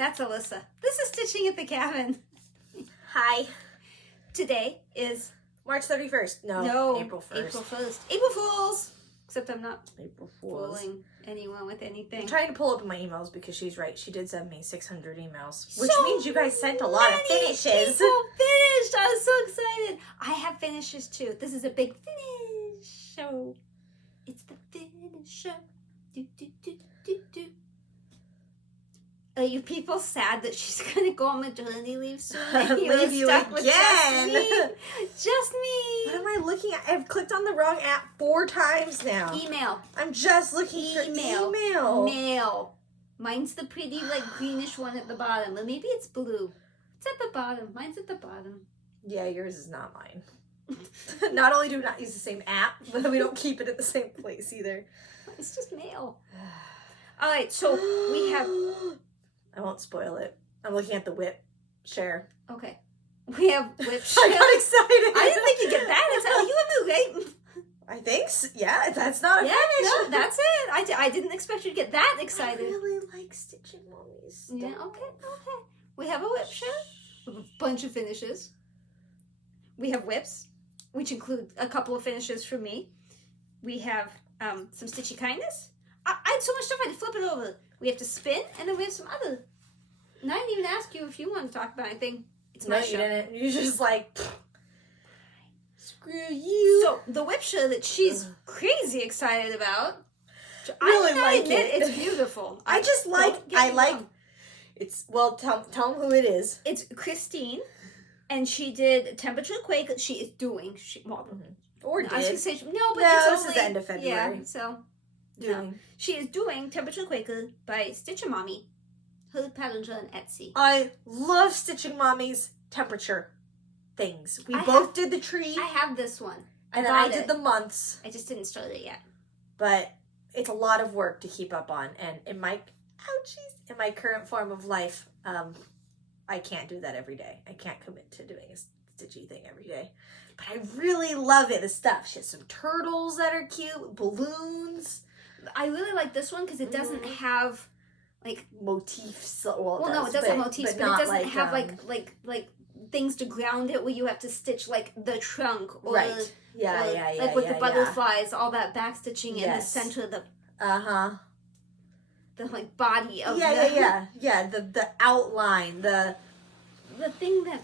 That's Alyssa. This is Stitching at the Cabin. Hi. Today is... March 31st. No, April 1st. April 1st. April Fools! Except I'm not April Fools. fooling anyone with anything. I'm trying to pull up my emails because she's right. She did send me 600 emails. Which means you guys sent a lot of finishes. People finished! I was so excited. I have finishes too. This is a big finish show. It's the finish show. Do, do, do, do, do. Are you people sad that she's going to go on maternity leave soon? Leave you again. Just me. What am I looking at? I've clicked on the wrong app 4 times now. Email. I'm just looking for email. Mail. Mine's the pretty, like, greenish one at the bottom. Or maybe it's blue. It's at the bottom. Mine's at the bottom. Yeah, yours is not mine. Not only do we not use the same app, but we don't keep it at the same place either. It's just mail. All right, so we have... I won't spoil it. I'm looking at the WIP share. Okay. We have WIP share. I got excited. I didn't think you'd get that excited. You knew, right? I think so. Yeah, that's not a finish. No, that's it. I didn't expect you to get that excited. I really like Stitching Mommy's. Yeah, okay. We have a WIP share. We have a bunch of finishes. We have WIPs, which include a couple of finishes from me. We have some Stitchy kindness. I had so much stuff I had to flip it over. We have to spin, and then we have some other. And I didn't even ask you if you wanted to talk about anything. It's my show. No, you didn't. You're just like, screw you. So, the WIP show that she's crazy excited about. Really like it. It's beautiful. It's, well, tell them who it is. It's Christine, and she did Temperature Quaker. She is doing. Or did. I was going to say, no, but no, it's this only... is the end of February. Yeah, so... Doing. No. She is doing Temperature Quaker by Stitchin' Mommy. Her patterns are on Etsy. I love Stitching Mommy's temperature things. We both did the tree. I have this one. And then I did the months. I just didn't start it yet. But it's a lot of work to keep up on. And in my current form of life, I can't do that every day. I can't commit to doing a stitchy thing every day. But I really love it. The stuff. She has some turtles that are cute. Balloons. I really like this one because it doesn't have like motifs. Well, no, it doesn't have motifs, but it doesn't have like things to ground it where you have to stitch like the trunk or right. Like with the butterflies, all that back stitching in the center of the the like body of the outline, the thing that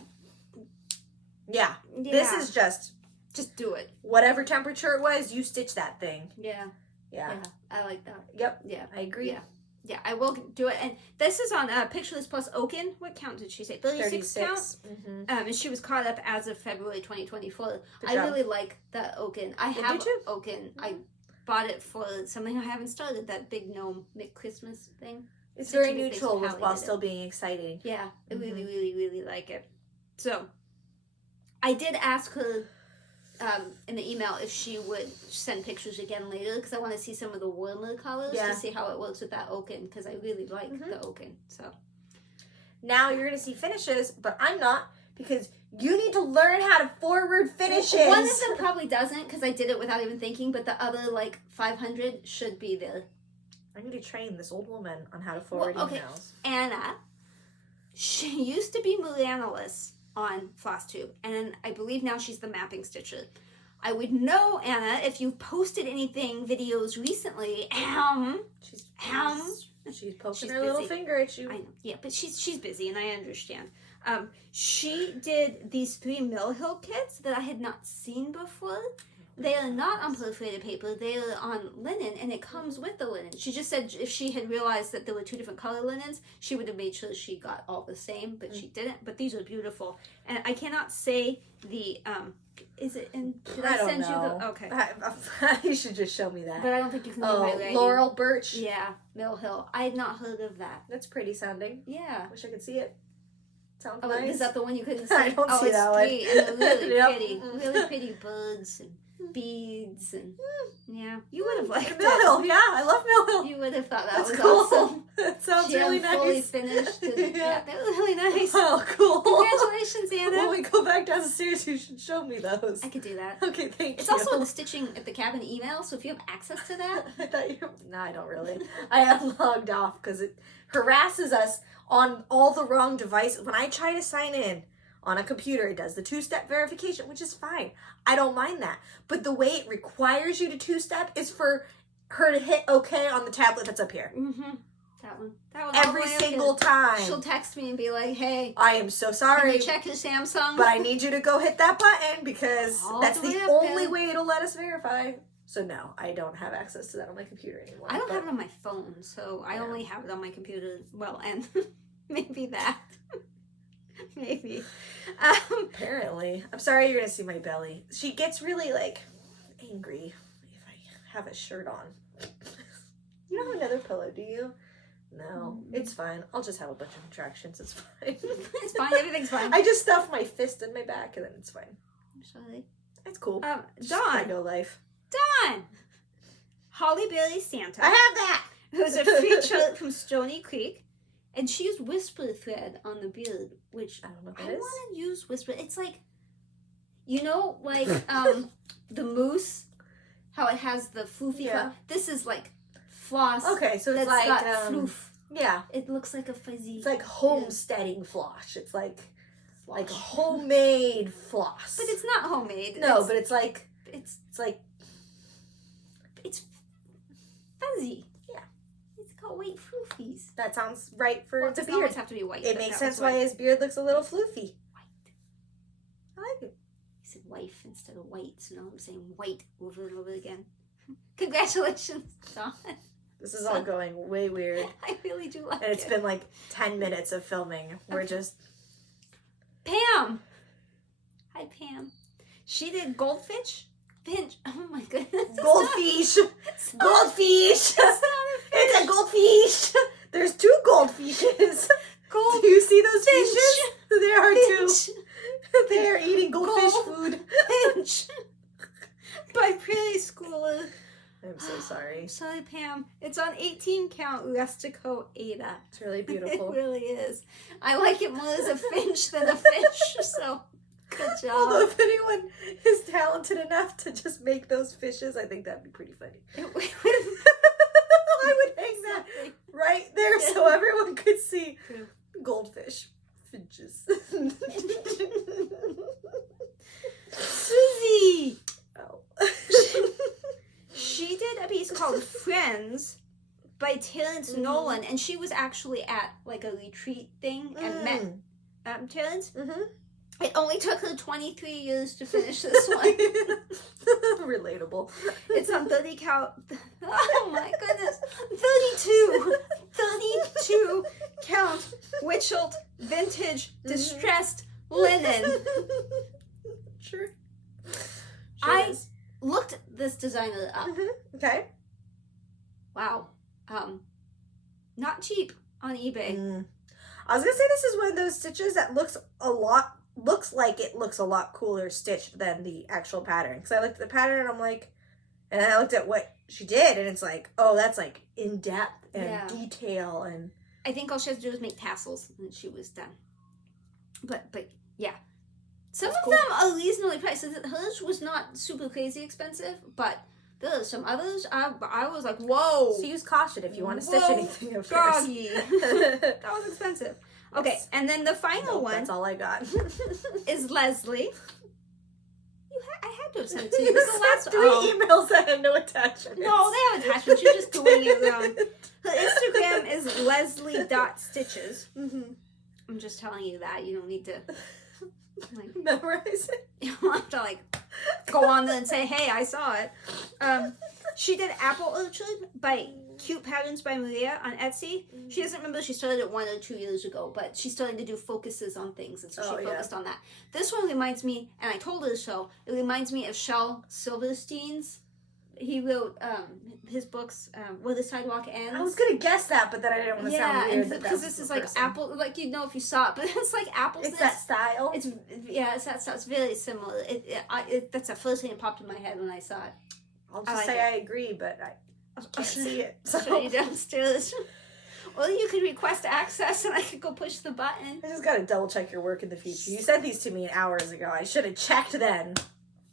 this is just do it. Whatever temperature it was, you stitch that thing. Yeah, I like that. Yep. Yeah, I agree. Yeah, I will do it. And this is on Pictureless Plus Oaken. What count did she say? 36 count? Mm-hmm. And she was caught up as of February 2024. I really like that Oaken. I have Oaken. Mm-hmm. I bought it for something I haven't started, that big gnome Christmas thing. It's very neutral while still being exciting. Yeah, I really, really, really like it. So, I did ask her in the email if she would send pictures again later because I want to see some of the warmer colors to see how it works with that Oaken because I really like the Oaken. So now you're going to see finishes, but I'm not because you need to learn how to forward finishes. One of them probably doesn't because I did it without even thinking, but the other 500 should be there. I need to train this old woman on how to forward emails. Anna, she used to be Milanolis on FlossTube, and I believe now she's the mapping stitcher. I would know, Anna, if you've posted anything, videos recently. She's poking her little finger at you. I know, yeah, but she's busy, and I understand. She did these 3 Mill Hill kits that I had not seen before. They are not on perforated paper. They are on linen, and it comes with the linen. She just said if she had realized that there were 2 different color linens, she would have made sure she got all the same, but she didn't. But these are beautiful. And I cannot say the, is it in, did I send you the, okay. You should just show me that. But I don't think you can read my writing. Laurel Birch? Yeah, Mill Hill. I had not heard of that. That's pretty sounding. Yeah. Wish I could see it. Sounds nice. Is that the one you couldn't see? I don't see that one. And they're really pretty. Really pretty birds and beads and you would have liked Mill Hill. Yeah, I love Mill Hill. You would have thought that was cool. awesome. That sounds really nice. Fully finished. And, that was really nice. Oh, cool. Congratulations, Anna. When we go back downstairs, you should show me those. I could do that. Okay, thank you. It's also in the Stitching at the Cabin email, so if you have access to that. I thought you. No, I don't really. I have logged off because it harasses us on all the wrong devices. When I try to sign in on a computer, it does the 2-step verification, which is fine. I don't mind that. But the way it requires you to 2-step is for her to hit OK on the tablet that's up here. Mm-hmm. That one. Every single time. She'll text me and be like, hey. I am so sorry. Can you check your Samsung? But I need you to go hit that button because that's the only way it'll let us verify. So no, I don't have access to that on my computer anymore. I don't have it on my phone, so I only have it on my computer. Well, and maybe that. Maybe. Apparently. I'm sorry you're going to see my belly. She gets really, like, angry if I have a shirt on. You don't have another pillow, do you? No, it's fine. I'll just have a bunch of contractions. It's fine. It's fine. Everything's fine. I just stuff my fist in my back and then it's fine. I'm sorry. It's cool. Dawn. Go life. Dawn. Holly Bailey Santa. I have that. Who's a free charlotte from Stony Creek. And she used whisper thread on the beard, which I don't know what I that is. want to use whisper. It's like, you know, like the moose, how it has the floofy. Yeah. This is like floss. Okay, so it's that's like got floof. Yeah, It looks like a fuzzy. it's like homesteading floss. It's like homemade floss. But it's not homemade. No, but it's like it's like fuzzy. Yeah. It's got white floofies. that sounds right for Well, it the doesn't beard. always have to be white. It but makes that sense was why white. his beard looks a little floofy. I like it. He said wife instead of white, so now I'm saying white over and over again. Congratulations, Dawn. This is all going way weird. I really do like it. And it's been like 10 minutes of filming. We're just... Pam! Hi, Pam. She did goldfish? Finch. Oh my goodness. Goldfish! Goldfish! It's not a fish. It's a goldfish! There's 2 goldfishes. Gold Do you see those finch. fishes? There are Finch. 2. They are eating goldfish food. Finch. By Prairie Schooler. I'm so sorry. Sorry, Pam. It's on 18 count Rustico Ada. It's really It beautiful. really is. I like it more as a finch than a fish, so good job. Although if anyone is talented enough to just make those fishes, I think that'd be pretty funny. I would hang that right there so everyone could see goldfish finches. Suzy! Oh. She did a piece called Friends by Terrence Nolan, and she was actually at like a retreat thing and met Terrence. Mm-hmm. It only took her 23 years to finish this one. Relatable. It's on 30 count. Oh my goodness. 32 count Witchelt vintage distressed linen. Sure. I looked this designer up. Mm-hmm. Okay. Wow. Not cheap on eBay. I was gonna say this is one of those stitches that looks like it looks a lot cooler stitched than the actual pattern. Because I looked at the pattern and I'm like, and then I looked at what she did and it's like, oh, that's like in depth and detail and. I think all she has to do is make tassels and she was done. But yeah. Some of them are reasonably priced. Hers was not super crazy expensive, but there are some others. I was like, whoa. So use caution if you want to stitch anything at first. Doggy. That was expensive. Okay, Yes. And then the final one That's all I got. is Leslie. I had to have sent it to you. You This is the last sent 3 emails that had no attachments. No, they have attachments. You're just doing it wrong. Her Instagram is leslie.stitches. Mm-hmm. I'm just telling you that. You don't need to memorize it. You don't have to go on there and say, hey, I saw it. She did Apple Orchard by Cute Patterns by Maria on Etsy. She doesn't remember she started it 1 or 2 years ago, but she's starting to do focuses on things, and so she focused on that. This one reminds me, and I told her so, it reminds me of Shel Silverstein's. He wrote his books, Where the Sidewalk Ends. I was gonna guess that, but then I didn't want to sound weird. Yeah, because this is like apple, if you saw it, but it's like apple. It's that style. It's that style. It's very similar. That's the first thing that popped in my head when I saw it. I'll just say I agree, but I can't see it. I'll show you downstairs. Or you could request access and I could go push the button. I just gotta double check your work in the future. You sent these to me hours ago. I should have checked then.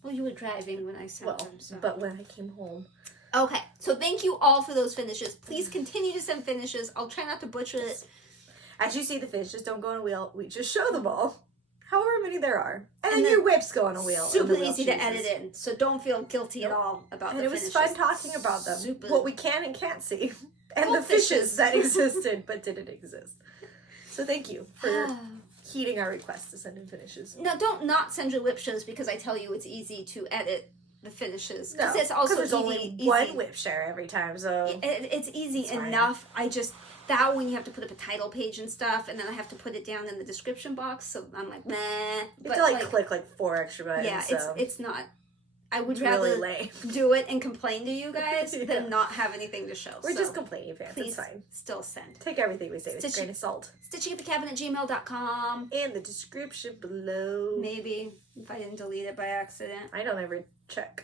Well, you were driving when I sent them. So. But when I came home. Okay, so thank you all for those finishes. Please continue to send finishes. I'll try not to butcher it. As you see the finishes don't go on a wheel, we just show them all. However many there are. And then the your whips go on a wheel. Super easy to edit in, so don't feel guilty at all about and the it was finishes. fun talking about them. Super. What we can and can't see. And Well, the fishes that existed but didn't exist. So thank you for heeding our request to send in finishes. No, don't not send your WIP shows because I tell you it's easy to edit the finishes. No, it's also there's easy, only one WIP share every time, so... It's easy enough. I just... That one you have to put up a title page and stuff, and then I have to put it down in the description box, so I'm like, meh. You have to click 4 extra buttons. Yeah, so. it's not... I would it's rather really lame. do it and complain to you guys than not have anything to show. We're just complaining fans. Please it's fine. Still send. Take everything we say with a grain of salt. StitchingAtTheCabin@gmail.com. In the description below. Maybe, if I didn't delete it by accident. I don't ever check.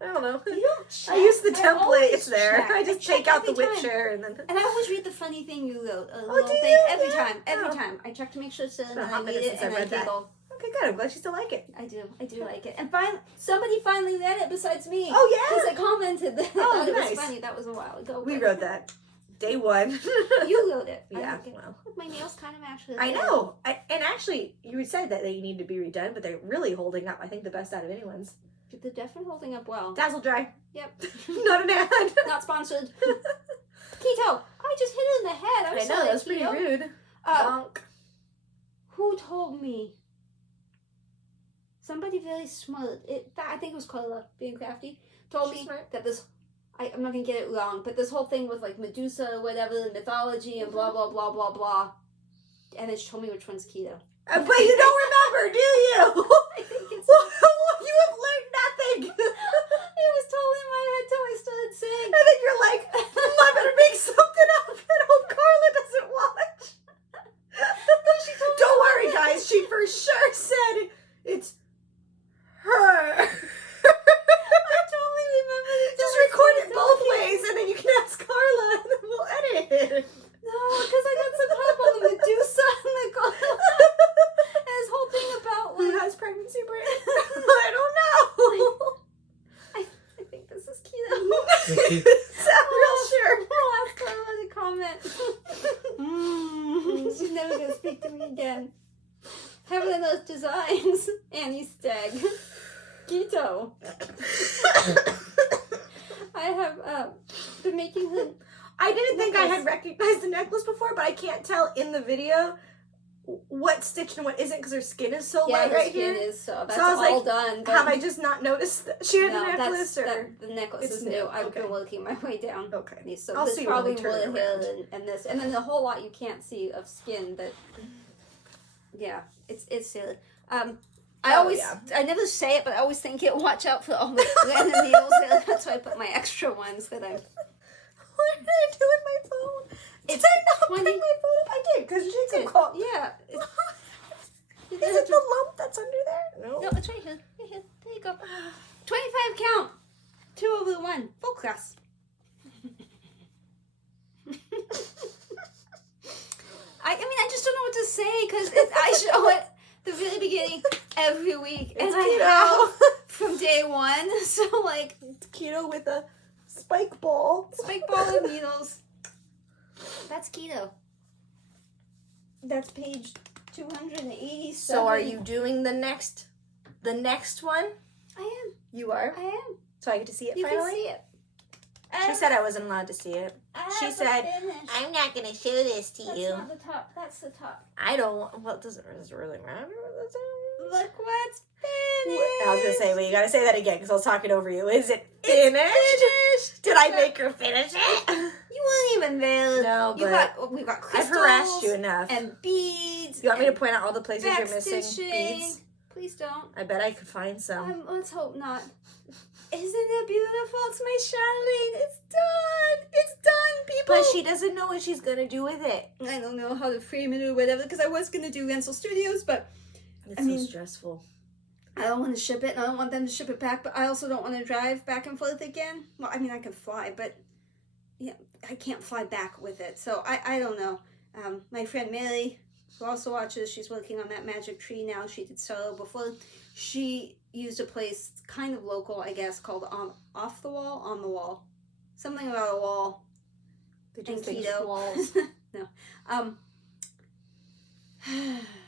I don't know. You don't check. I use the template. It's there. Check. I just take out the WIP share and then... And I always read the funny thing you wrote. A do little thing you? every Yeah. time. Every time. I check to make sure it's still, and been a then I hot read minute it since I and I read that. giggle. Okay, good. I'm glad you still like it. I do like it. And somebody finally read it besides me. Oh, yeah? Because I commented that Oh, it nice. was funny. That was a while ago. We wrote that. Day 1. You wrote it. Yeah, I well. my nails kind of match with I know. And actually, you said that they need to be redone, but they're really holding up, I think, the best out of anyone's. They're definitely holding up well. Dazzle Dry. Yep. Not an ad. Not sponsored. Keto. I just hit it in the head. I'm I know, sorry, that was pretty Keto. rude. Bonk. Who told me? Somebody very smart. I think it was Karla, being crafty, told She's me smart. that this. I'm not gonna get it wrong, but this whole thing with like Medusa or whatever, mythology and blah blah blah blah blah. And then she told me which one's keto. But you don't remember, do you? I think it's. You have learned nothing. It was totally in my head till I started saying. And then you're like, I better make something up and hope Karla doesn't watch. She told me Don't worry, guys. She for sure said it's her. I totally remember. Just record it both ways, and then you can ask Karla, and then we'll edit it. No, because I got so caught up on the Medusa and the Karla. And this whole thing about Who like. has pregnancy brain? I don't know. I think this is keto. I'm real sure. I'll ask Karla to comment. She's never gonna speak to me again. Have one of those designs, Annie Stagg. Keto. I have been making her. I didn't think I had recognized the necklace before, but I can't tell in the video what's stitched and what isn't because her skin is so light her right skin here. is so that's So I was all like, done. But have I just not noticed that she had no, a necklace? the necklace it's is new. new? I've Okay. been working my way down. Okay. So I'll this see when we probably turn would it have around. and this, and then the whole lot you can't see of skin that. Yeah, it's silly. I never say it, but I always think it. Watch out for all the random needles. That's why I put my extra ones that I'm. What did I do with my phone? Did I not pick my phone up? I did, because Jacob called. Yeah. Is it the lump that's under there? No. No, it's right here. Right here. There you go. 25 count. 2 over 1. Full class. I just don't know what to say because I show it the very beginning every week. It's and keto. I have from day 1. So, like. It's keto with a spike ball. Spike ball of needles. That's keto. That's page 287. So are you doing the next one? I am. You are? I am. So I get to see it You finally? can see it. She said I wasn't allowed to see it. She said, I'm not going to show this to That's you. not the top. That's the top. I don't want, well, does it really matter what this is? Look what's finished. I was going to say, well, you got to say that again because I was talking over you. Is it finished? Did I make her finish it? You weren't even there. No, but we've got I've crystals harassed you enough. and beads. You want me to point out all the places you're missing backstitching. beads? Please don't. I bet I could find some. Let's hope not. Isn't it beautiful? It's my Charlene. It's done. It's done, people. But she doesn't know what she's going to do with it. I don't know how to frame it or whatever because I was going to do Rental Studios, but It's so stressful. I don't want to ship it and I don't want them to ship it back, but I also don't want to drive back and forth again. Well, I mean, I can fly, but yeah, I can't fly back with it. So I don't know. My friend Mary, who also watches, she's working on that magic tree now. She did solo before. She used a place kind of local, I guess, called Off the Wall, On the Wall. Something about a wall. They And do things keto. with walls. No.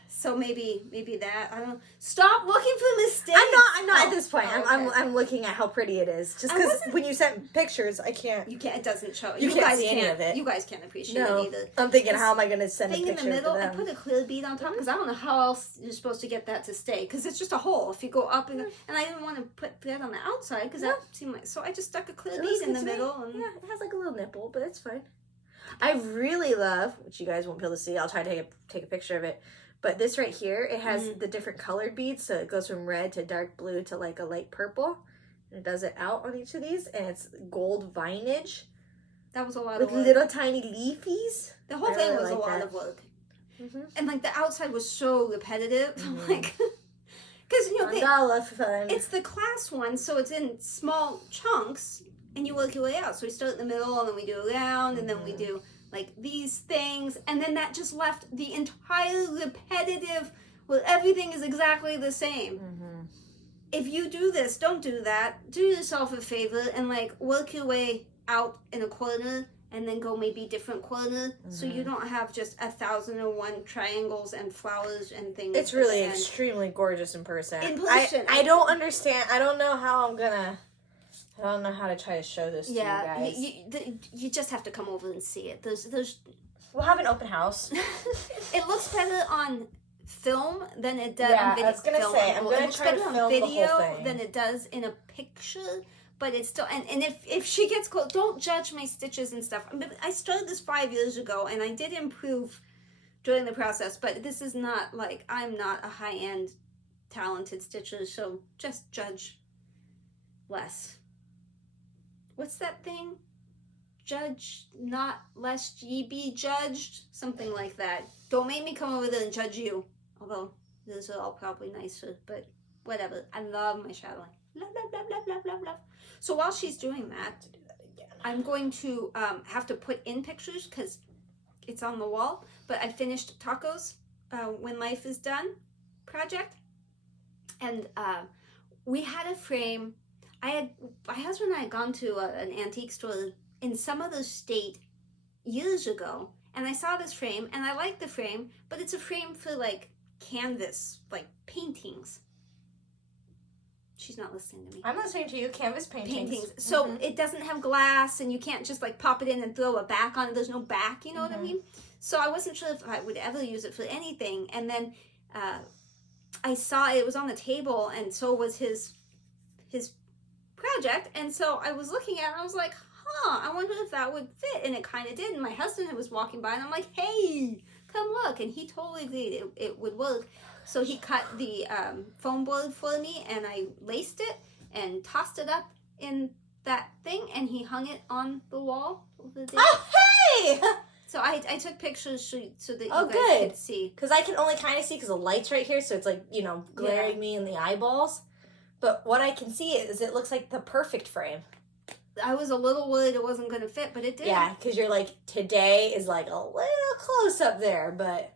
So maybe that, I don't know. Stop looking for mistakes. I'm not at this point. Oh, okay. I'm looking at how pretty it is. Just because when you sent pictures, I can't. You can't. It doesn't show. You can't see any of it. You guys can't appreciate No. it either. I'm thinking, how am I going to send a picture in the middle, to I them? put a clear bead on top because I don't know how else you're supposed to get that to stay. Because it's just a hole. If you go up and I didn't want to put thread on the outside because that seemed like, so I just stuck a clear bead in the middle. And yeah, it has like a little nipple, but it's fine. I really love, which you guys won't be able to see. I'll try to take a picture of it. But this right here, it has the different colored beads. So it goes from red to dark blue to like a light purple. And it does it out on each of these. And it's gold vinage. That was a lot with of work. Little tiny leafies. The whole thing was a lot of work. And like the outside was so repetitive. I'm like, because it's the class one, so it's in small chunks, and you work your way out. So we start in the middle, and then we do around, and then we do like these things, and then that just left the entire repetitive where everything is exactly the same. If you do this, don't do that. Do yourself a favor and like work your way out in a corner and then go maybe different corner so you don't have just 1,001 triangles and flowers and things. It's really extremely gorgeous in person. I don't understand. I don't know how I don't know how to try to show this to you guys. You just have to come over and see it. We'll have an open house. It looks better on film than it does on video. I was going to say, I'm going to try to film the whole thing. Than it does in a picture. But it's still, and if she gets close, don't judge my stitches and stuff. I started this 5 years ago, and I did improve during the process, but this is not like, I'm not a high-end talented stitcher, so just judge less. What's that thing? Judge not lest ye be judged? Something like that. Don't make me come over there and judge you. Although, those are all probably nicer, but whatever. I love my Chatelaine. Love, love, love, love, love, love, love. So while she's doing that, I'm going to have to put in pictures because it's on the wall. But I finished Taco's When Life is Done project. And we had a frame. My husband and I had gone to an antique store in some other state years ago, and I saw this frame, and I like the frame, but it's a frame for like canvas, like paintings. She's not listening to me. I'm listening to you. Canvas paintings. So it doesn't have glass, and you can't just like pop it in and throw a back on it. There's no back, you know what I mean? So I wasn't sure if I would ever use it for anything, and then I saw it was on the table, and so was his project, and so I was looking at it and I was like, I wonder if that would fit, and it kind of did. And my husband was walking by and I'm like, hey, come look, and he totally agreed it would work. So he cut the foam board for me, and I laced it and tossed it up in that thing, and he hung it on the wall. Oh, hey! So I took pictures so that you guys could see. Because I can only kind of see because the light's right here, so it's like, glaring me in the eyeballs. But what I can see is it looks like the perfect frame. I was a little worried it wasn't going to fit, but it did. Yeah, because you're like, today is like a little close up there, but...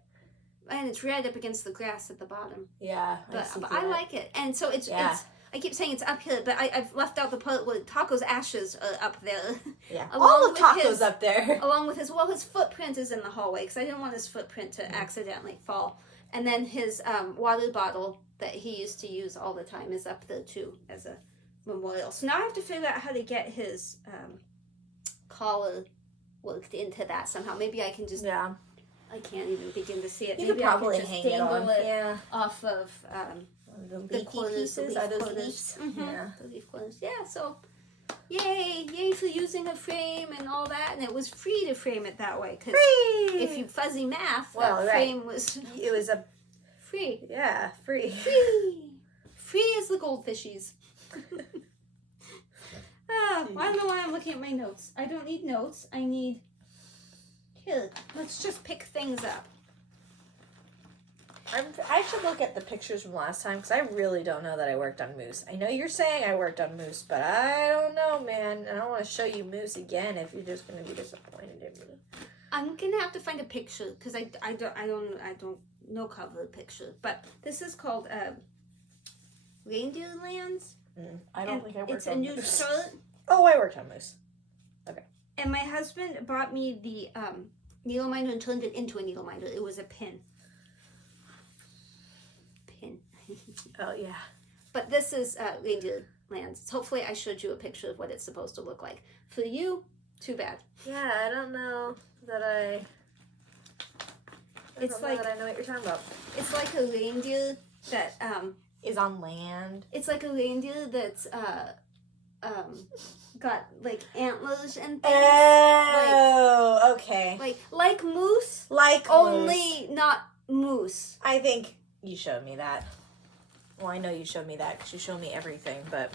And it's right up against the grass at the bottom. Yeah. But I like it. And so it's I keep saying it's up here, but I've left out the part where Taco's ashes are up there. Yeah, all of Taco's up there. Along with his footprint is in the hallway, because I didn't want his footprint to accidentally fall. And then his water bottle that he used to use all the time is up there too as a memorial. So now I have to figure out how to get his collar worked into that somehow. Maybe I can just... Yeah. I can't even begin to see it. You Maybe could probably I can just hang it on. Off of the corners. Are those leaves? Yeah, the leaf corners. Yeah, so yay for using a frame and all that. And it was free to frame it that way. Cause if you fuzzy math, frame was... It was a... Free. Yeah, free. Free as the goldfishies. I don't know why I'm looking at my notes. I don't need notes. I need... Here, let's just pick things up. I should look at the pictures from last time, because I really don't know that I worked on moose. I know you're saying I worked on moose, but I don't know, man. I don't want to show you moose again if you're just going to be disappointed in me. I'm going to have to find a picture, because I don't know cover picture. But this is called Reindeer Lands. I don't think I worked it's on moose. It's a new shirt. Oh, I worked on moose. Okay. And my husband bought me the needle minder and turned it into a needle minder. It was a pin. Oh, yeah. But this is Reindeer Lands. Hopefully I showed you a picture of what it's supposed to look like. For you, too bad. Yeah, I don't know that I know what you're talking about. It's like a reindeer that is on land. It's like a reindeer that's got like antlers and things. Oh, okay. Like moose. Like only moose. Not moose. I think you showed me that. Well, I know you showed me that because you show me everything, but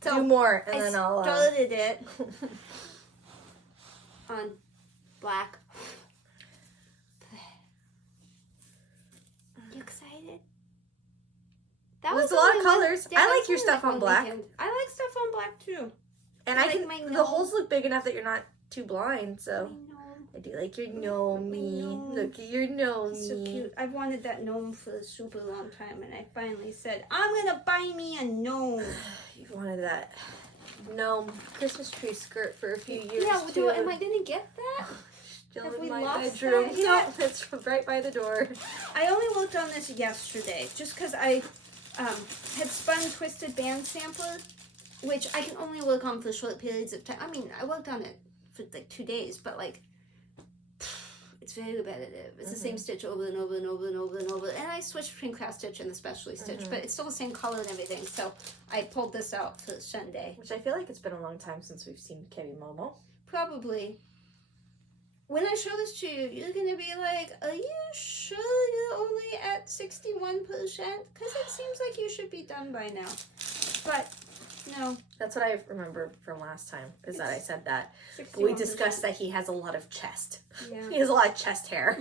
so do more and then I'll started it on black. You excited? That was a lot of colors. Yeah, I like your stuff on black. Weekend. I like stuff on black too. And I can. The holes look big enough that you're not too blind. So I do like your gnome. Look at your gnome. So cute. I've wanted that gnome for a super long time, and I finally said, "I'm gonna buy me a gnome." You've wanted that gnome Christmas tree skirt for a few years. Yeah, too. am I gonna get that? Still Have in we my lost bedroom. that No, yet? it's right by the door. I only worked on this yesterday, just because I had spun Twisted Band Sampler, which I can only work on for short periods of time. I mean, I worked on it for like 2 days, but like, it's very repetitive. It's the same stitch over and over and over and over and over. And I switched between craft stitch and the specialty stitch, but it's still the same color and everything. So I pulled this out for Sunday. Which I feel like it's been a long time since we've seen Kevin Momo. Probably. When I show this to you, you're going to be like, are you sure you're only at 61%? Because it seems like you should be done by now. But, no. That's what I remember from last time, is that I said that. 61%. We discussed that he has a lot of chest. Yeah. He has a lot of chest hair.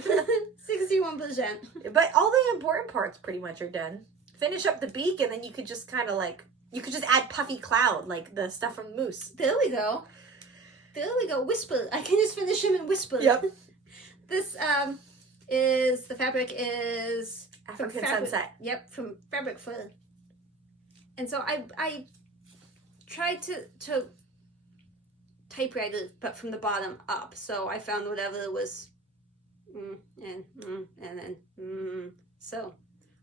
61%. But all the important parts pretty much are done. Finish up the beak, and then you could just kind of like, you could just add puffy cloud, like the stuff from Moose. There we go. There we go. Whisper. I can just finish him in whisper. Yep. This the fabric is African Sunset. Yep, from Fabric Fur. And so I tried to typewrite it, but from the bottom up. So I found whatever was and then. So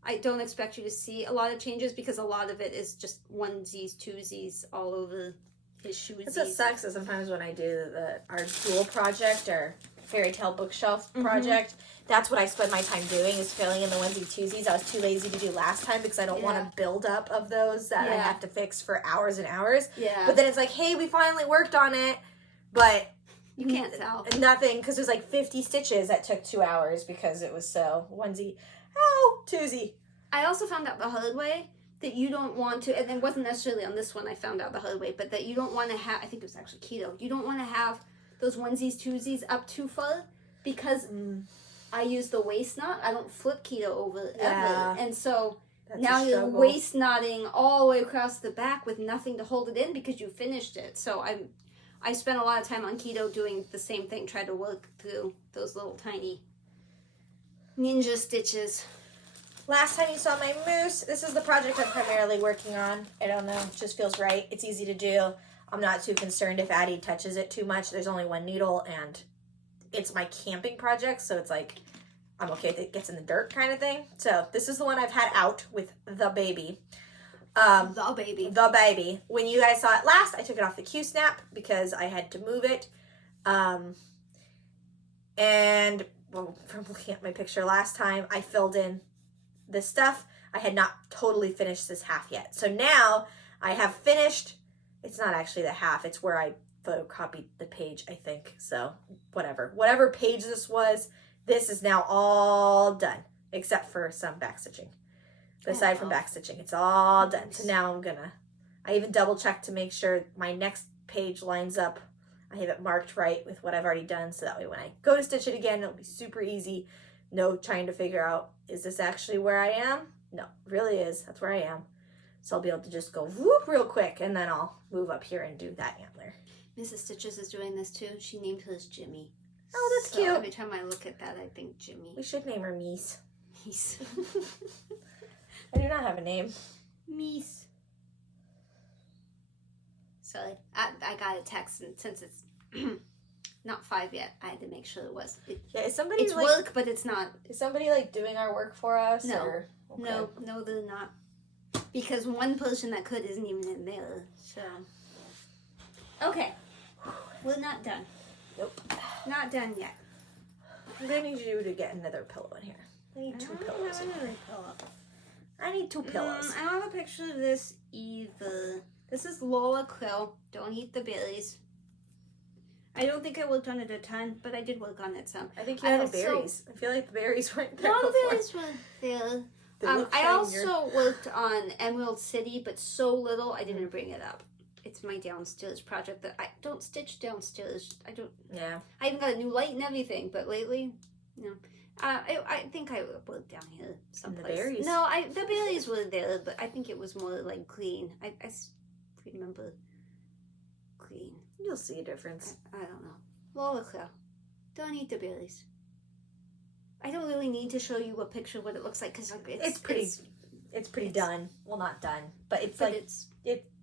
I don't expect you to see a lot of changes because a lot of it is just onesies, twosies all over his shoesies. That's what sucks is sometimes when I do our dual project or fairy tale bookshelf project, that's what I spend my time doing is filling in the onesie twosies. I was too lazy to do last time because I don't want to build up of those that I have to fix for hours and hours. Yeah. But then it's like, hey, we finally worked on it, but you can't tell. Nothing, because there's like 50 stitches that took 2 hours because it was so onesie, twosie. I also found out the hard way that you don't want to, and it wasn't necessarily on this one I found out the hard way, but that you don't want to have, I think it was actually keto, you don't want to have those onesies, twosies up too far because I use the waist knot. I don't flip keto over ever. And so now you're waist knotting all the way across the back with nothing to hold it in because you finished it. So I spent a lot of time on keto doing the same thing, trying to work through those little tiny ninja stitches. Last time you saw my moose, this is the project I'm primarily working on. I don't know, it just feels right. It's easy to do. I'm not too concerned if Addie touches it too much. There's only one needle, and it's my camping project, so it's like, I'm okay if it gets in the dirt kind of thing. So this is the one I've had out with the baby. The baby. When you guys saw it last, I took it off the Q-snap because I had to move it. And well, from looking at my picture last time, I filled in this stuff. I had not totally finished this half yet. So now I have finished. It's not actually the half. It's where I photocopied the page, I think. So whatever page this was, this is now all done except for some backstitching. But aside from backstitching, it's all done. So now I even double checked to make sure my next page lines up. I have it marked right with what I've already done. So that way when I go to stitch it again, it'll be super easy. No trying to figure out, is this actually where I am? No, it really is. That's where I am. So I'll be able to just go whoop real quick, and then I'll move up here and do that antler. Mrs. Stitches is doing this too. She named hers Jimmy. Oh, that's cute. Every time I look at that, I think Jimmy. We should name her Mies. Mies. I do not have a name. Mies. Sorry, I got a text, and since it's not 5 yet. I had to make sure it was. Is somebody it's work, but it's not. Is somebody like doing our work for us? No. Or? Okay. No, they're not. Because one person that could isn't even in there. So. Okay. We're not done. Nope. Not done yet. I'm going to need you to get another pillow in here. I need 2 pillows in here. I need 2 pillows. I don't have a picture of this either. This is Lola Krill. Don't eat the berries. I don't think I worked on it a ton, but I did work on it some. I think you had berries. I feel like the berries weren't there no, before. the berries were there. I also worked on Emerald City, but so little I didn't bring it up. It's my downstairs project that I don't stitch downstairs. I don't. Yeah. I even got a new light and everything, but lately, no. I think I worked down here someplace. The berries? No, the berries were there, but I think it was more like green. I remember green. You'll see a difference. I don't know. Lola Crow. Don't eat the berries. I don't really need to show you a picture of what it looks like because it's pretty done. Well, not done, but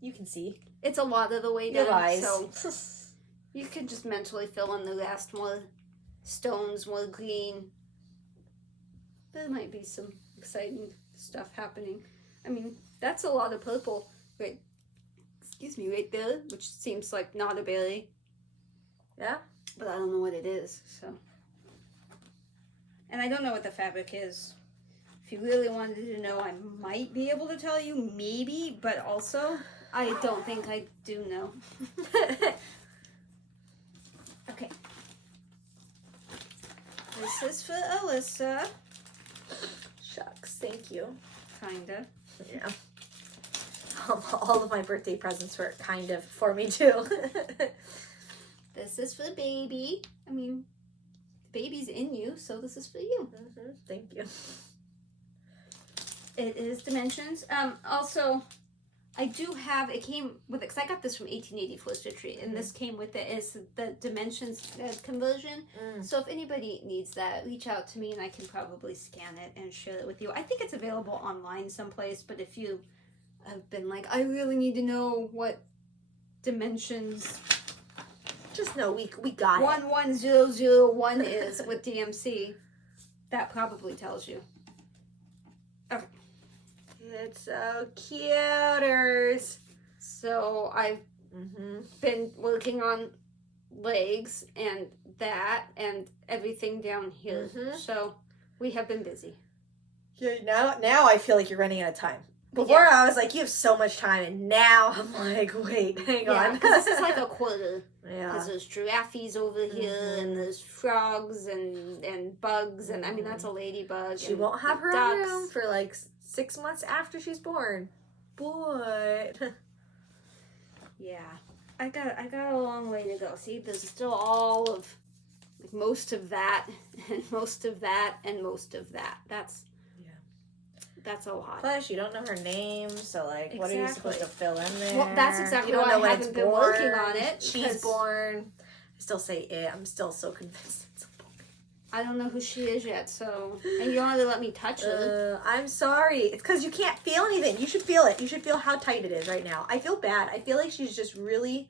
you can see. It's a lot of the way done. Your eyes. So you can just mentally fill in the last more stones, more green. There might be some exciting stuff happening. I mean, that's a lot of purple. Right there, which seems like not a berry. Yeah. But I don't know what it is, so. And I don't know what the fabric is. If you really wanted to know, I might be able to tell you, maybe, but also, I don't think I do know. Okay. This is for Alyssa. Shucks, thank you. Kinda. Yeah. All of my birthday presents were kind of for me too. This is for the baby. I mean, the baby's in you, so this is for you. Mm-hmm. Thank you. It is dimensions. Also, I do have, it came with it, because I got this from 1884 Stitchery, and this came with it, is the dimensions conversion. So if anybody needs that, reach out to me and I can probably scan it and share it with you. I think it's available online someplace, but if you have been like, I really need to know what dimensions... Just know we got 11001 is with DMC. That probably tells you. Okay. It's so cuters. So I've been working on legs and that and everything down here. So we have been busy. Yeah, now I feel like you're running out of time. Before I was like, you have so much time, and now I'm like, wait, hang on. Because this is like a quarter. Yeah. Because there's giraffes over here, and there's frogs and bugs, and I mean, that's a ladybug. She won't have her ducks. room for like 6 months after she's born. But yeah, I got a long way to go. See, there's still all of like, most of that, and most of that, and most of that. That's a lot. Plus, you don't know her name, so like, what are you supposed to fill in there? Well, that's exactly why I haven't been working on it. She's born. I still say it. I'm still so convinced it's a boy. I don't know who she is yet, so... And you don't have to let me touch her. I'm sorry. It's because you can't feel anything. You should feel it. You should feel how tight it is right now. I feel bad. I feel like she's just really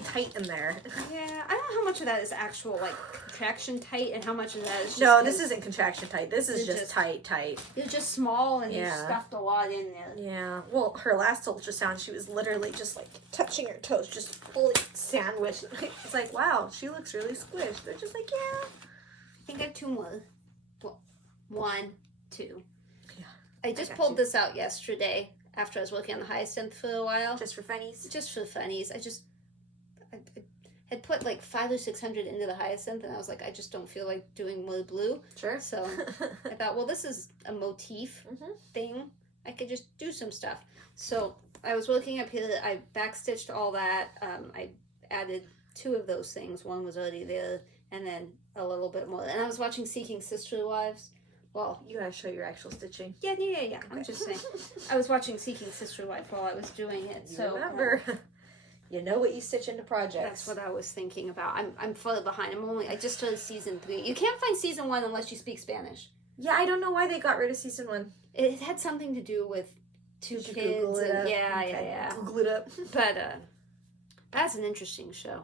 tight in there. Yeah, I don't know how much of that is actual, like, contraction tight and how much of that is just... No, this isn't contraction tight. This is just tight. You're just small and you stuffed a lot in there. Yeah. Well, her last ultrasound, she was literally just, like, touching her toes, just fully sandwiched. It's like, wow, she looks really squished. They're just like, yeah. I think I have 2 more. Well, 1, 2. Yeah. I just pulled this out yesterday after I was working on the hyacinth for a while. Just for funnies? Just for funnies. I had put like 500 or 600 into the hyacinth, and I was like, I just don't feel like doing more blue. Sure. So I thought, well, this is a motif thing. I could just do some stuff. So I was working up here. I backstitched all that. I added 2 of those things. One was already there, and then a little bit more. And I was watching Seeking Sister Wives. Well, you gotta show your actual stitching. Yeah. Okay. I'm just saying. I was watching Seeking Sister Wife while I was doing it. So remember. You know what you stitch into projects. That's what I was thinking about. I'm further behind. I just started season 3. You can't find season 1 unless you speak Spanish. Yeah, I don't know why they got rid of season 1. It had something to do with 2 kids. Google it up? Yeah. Google it up. But that's an interesting show.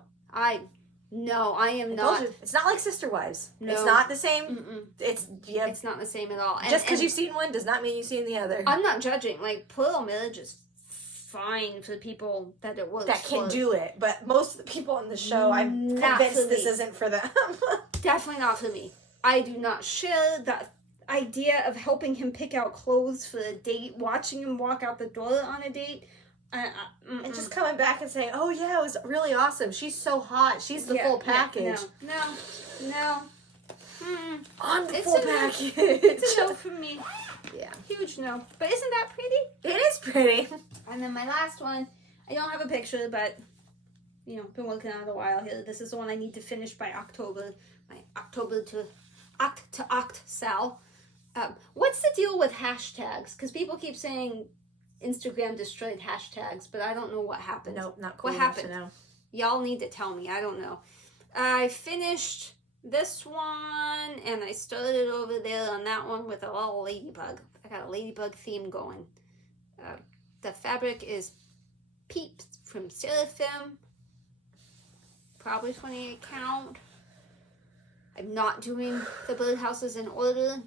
No, I am not. It's not like Sister Wives. No. It's not the same. Mm-mm. It's not the same at all. Just because you've seen one does not mean you've seen the other. I'm not judging. Like, Plural Marriage is fine for the people that it works that can for. do it, but most of the people on the show, I'm convinced this isn't for them. Definitely not for me. I do not share that idea of helping him pick out clothes for a date, watching him walk out the door on a date. And just coming back and saying, oh yeah, it was really awesome. She's so hot. She's the full package. No. On the full package. It's a no for me. Yeah. Huge no. But isn't that pretty? It is pretty. And then my last one, I don't have a picture, but, been working on it a while here. This is the one I need to finish by October. My October to Oct sell. What's the deal with hashtags? Because people keep saying Instagram destroyed hashtags, but I don't know what happened. Nope, not cool. What happened? Y'all need to tell me. I don't know. I finished this one, and I started over there on that one with a little ladybug. I got a ladybug theme going. The fabric is Peeps from Seraphim. Probably 28 count. I'm not doing the birdhouses in order.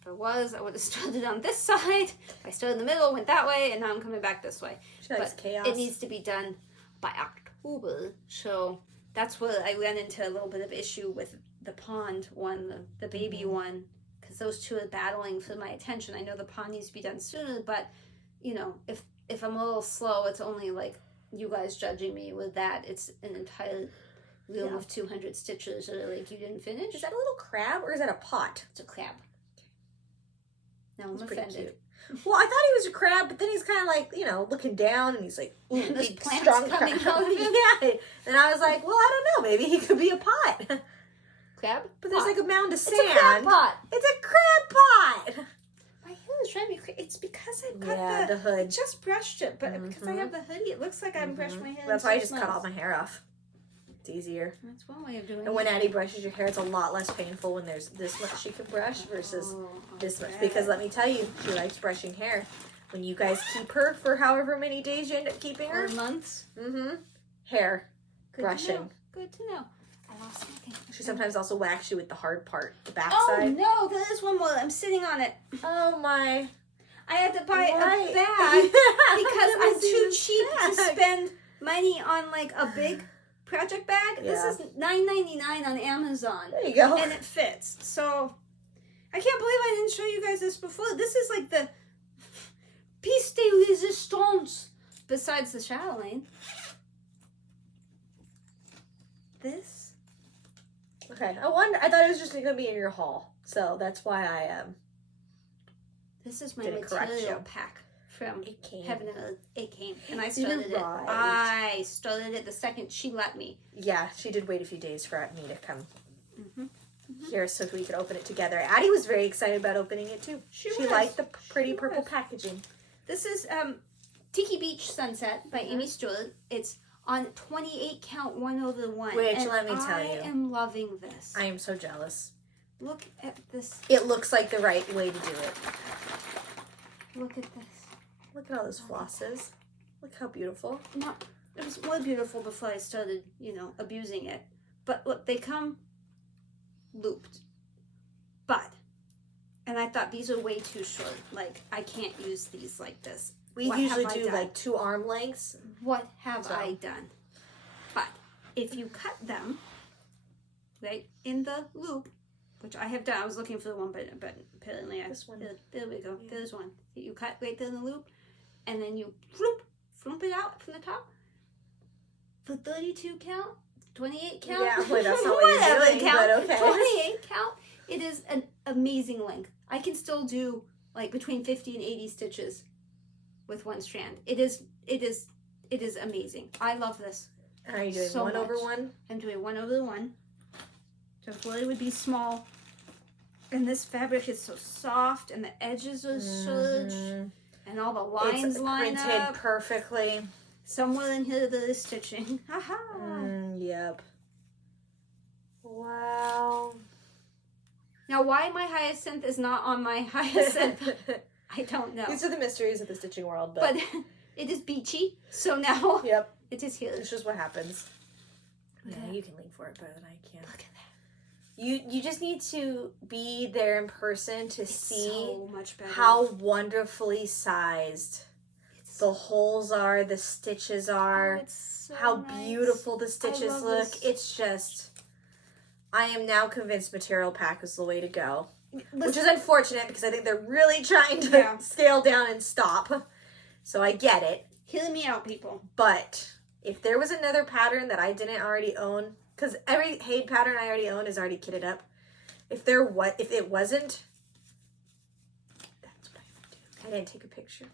If I was, I would have started on this side. I started in the middle, went that way, and now I'm coming back this way. But chaos. It needs to be done by October, so that's where I ran into a little bit of issue with the pond one, the baby one, because those two are battling for my attention. I know the pond needs to be done sooner, but, if I'm a little slow, it's only like you guys judging me with that. It's an entire room of 200 stitches that are like, you didn't finish? Is that a little crab or is that a pot? It's a crab. Now I'm pretty offended. Cute. Well, I thought he was a crab, but then he's kind of like, looking down and he's like, ooh, There's big, plants strong coming crab. out of him. Yeah. And I was like, well, I don't know. Maybe he could be a pot. Crab? But there's like a mound of sand. It's a crab pot. It's a crab pot. My hair is trying to be crazy. It's because I've got the hood. I just brushed it, but because I have the hoodie, it looks like I haven't brushed my hair. That's why I just cut all my hair off. It's easier. That's one way of doing it. And when Addie brushes your hair, it's a lot less painful when there's this much she can brush versus this much. Because let me tell you, she likes brushing hair. When you guys keep her for however many days you end up keeping her. Or months. Hair. Good brushing. Good to know. I lost something. She sometimes also whacks you with the hard part, the back Oh side. no, there is one more. I'm sitting on it. Oh my. I had to buy a bag because I'm too cheap to spend money on like a big project bag. Yeah. This is $9.99 on Amazon. There you go. And it fits. So I can't believe I didn't show you guys this before. This is like the piece de resistance besides the Chatelaine. This. Okay, I thought it was just going to be in your haul. So that's why I This is my didn't correct material you. pack from It came. Heaven and Earth. It came. And I started it. arrived. I started it the second she let me. Yeah, she did wait a few days for me to come here so we could open it together. Addie was very excited about opening it too. She was. liked the pretty purple packaging. This is Tiki Beach Sunset by Amy Stewart. It's on 28 count 1/1. Which, and let me tell you. I am loving this. I am so jealous. Look at this. It looks like the right way to do it. Look at this. Look at all those flosses. Look how beautiful. No, it was more beautiful before I started, abusing it. But look, they come looped. And I thought these are way too short. Like, I can't use these like this. We What usually have I do done? like 2 arm lengths. What have I done? But if you cut them right in the loop, which I have done, I was looking for the one, but apparently This one. There we go. Yeah. There's one. You cut right there in the loop, and then you floop it out from the top for 32 count, 28 count. Yeah, well, that's not what you're doing, count, but okay. 28 count. It is an amazing length. I can still do like between 50 and 80 stitches with one strand. It is amazing. I love this. Are you doing so 1/1? much. I'm doing 1/1. So it would be small. And this fabric is so soft, and the edges are serged, and all the lines it's line printed up. perfectly. Somewhere in here there is stitching. Haha. Yep. Wow. Now, why my hyacinth is not on my hyacinth, I don't know. These are the mysteries of the stitching world, But it is beachy, so now Yep. it is here. It's just what happens. Yeah, you can lean for it better than I can. Look at that. You just need to be there in person to see so much better. how wonderfully sized the holes are, the stitches are, So how nice. beautiful the stitches look. This. It's just, I am now convinced material pack is the way to go. Listen. Which is unfortunate because I think they're really trying to scale down and stop. So I get it. Hear me out, people. But if there was another pattern that I didn't already own, because every HAED pattern I already own is already kitted up. If it wasn't, that's what I would do. I didn't take a picture.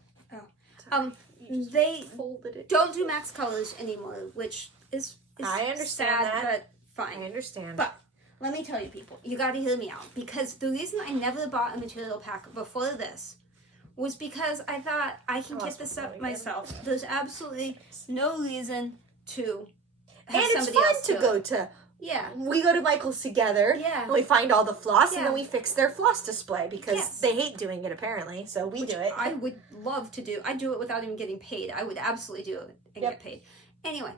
Oh. They folded it. Don't do max colors anymore, which is I understand sad, that. but fine. I understand. But let me tell you, people, you got to hear me out, because the reason I never bought a material pack before this was because I thought I can get this up myself. There's absolutely no reason to have somebody else to go to. Yeah. We go to Michael's together. Yeah. And we find all the floss and then we fix their floss display because they hate doing it apparently. So we do it. I would love to do. I do it without even getting paid. I would absolutely do it and get paid. Anyway,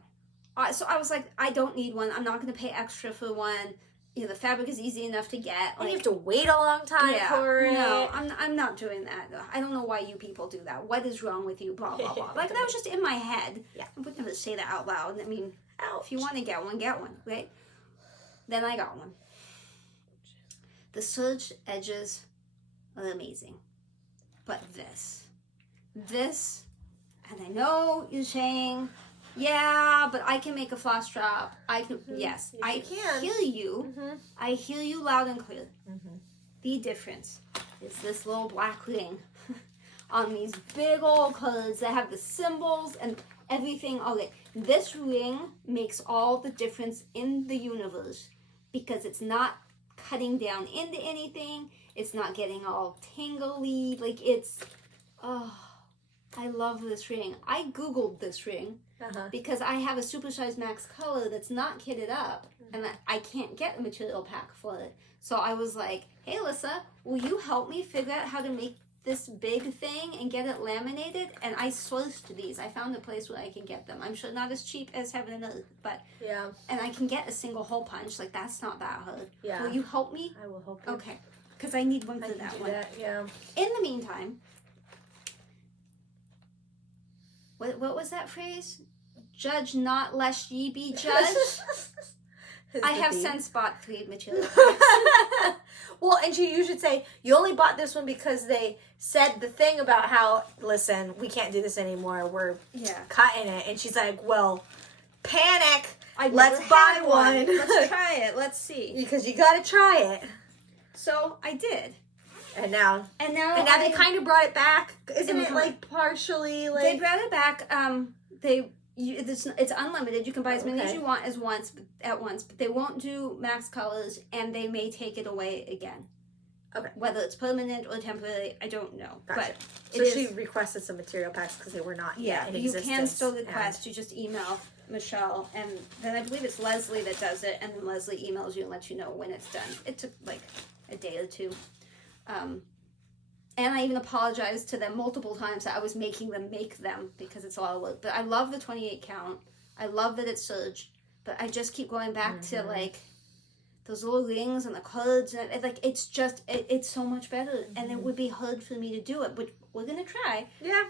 so I was like, I don't need one. I'm not going to pay extra for one. You know, the fabric is easy enough to get. And you have to wait a long time for it. No, I'm not doing that. I don't know why you people do that. What is wrong with you? Blah, blah, blah. Like, that was just in my head. Yeah. I would never say that out loud. I mean, ouch. If you want to get one, right? Then I got one. The serged edges are amazing. But this, and I know you're saying, yeah, but I can make a floss drop. I can, yes, I hear you. I hear you loud and clear. The difference is this little black ring on these big old colors that have the symbols and everything. Okay, this ring makes all the difference in the universe because it's not cutting down into anything. It's not getting all tangly. Like, it's, oh, I love this ring. I Googled this ring because I have a supersized max color that's not kitted up and I can't get a material pack for it. So I was like, hey, Alyssa, will you help me figure out how to make this big thing and get it laminated? And I sourced these. I found a place where I can get them. I'm sure not as cheap as Heaven and Earth, but yeah. And I can get a single hole punch. Like, that's not that hard. Yeah. Will you help me? I will help you. Okay, because I need one for that one. Yeah. In the meantime, what was that phrase? Judge not lest ye be judged. I have since bought 3 material packs. Well, and you should say, you only bought this one because they said the thing about how, listen, we can't do this anymore. We're cutting it. And she's like, well, panic. Let's buy one. Let's try it. Let's see. Because you got to try it. So I did. And now they kind of brought it back. Isn't it like partially like... They brought it back. It's unlimited. You can buy as many as you want at once, but they won't do max colors, and they may take it away again. Okay. Whether it's permanent or temporary, I don't know. Gotcha. But so she requested some material packs because they were not yet in existence. You can still request. You just email Michelle, and then I believe it's Leslie that does it, and then Leslie emails you and lets you know when it's done. It took like a day or two. And I even apologized to them multiple times that I was making them make them because it's a lot of work. But I love the 28 count. I love that it's serged. But I just keep going back to like those little rings and the cards. And it's just, it's so much better. And it would be hard for me to do it. But we're going to try. Yeah.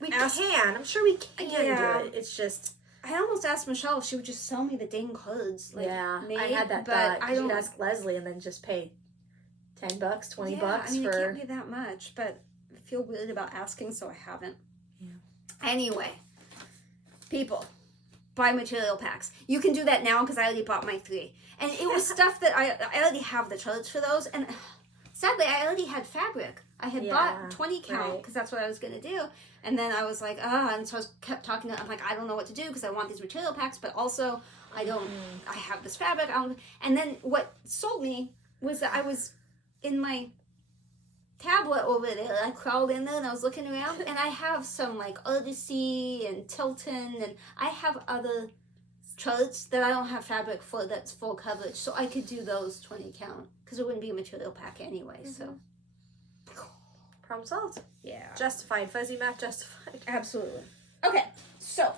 We can. I'm sure we can do it. It's just... I almost asked Michelle if she would just sell me the dang cards. Like, I had that thought. I should ask Leslie and then just pay $10, $20 I mean, for... it can't be that much, but I feel weird about asking, so I haven't. Yeah. Anyway, people, buy material packs. You can do that now because I already bought my 3. And it was stuff that I already have the charts for those, and sadly, I already had fabric. I had bought 20 count because that's what I was going to do. And then I was like, and so I kept talking to I'm like, I don't know what to do because I want these material packs, but also I have this fabric. And then what sold me was that I was in my tablet over there. I crawled in there and I was looking around, and I have some like Odyssey and Tilton, and I have other charts that I don't have fabric for that's full coverage, so I could do those 20 count because it wouldn't be a material pack anyway. So problem solved. Yeah, justified. Fuzzy math justified. Absolutely. Okay, so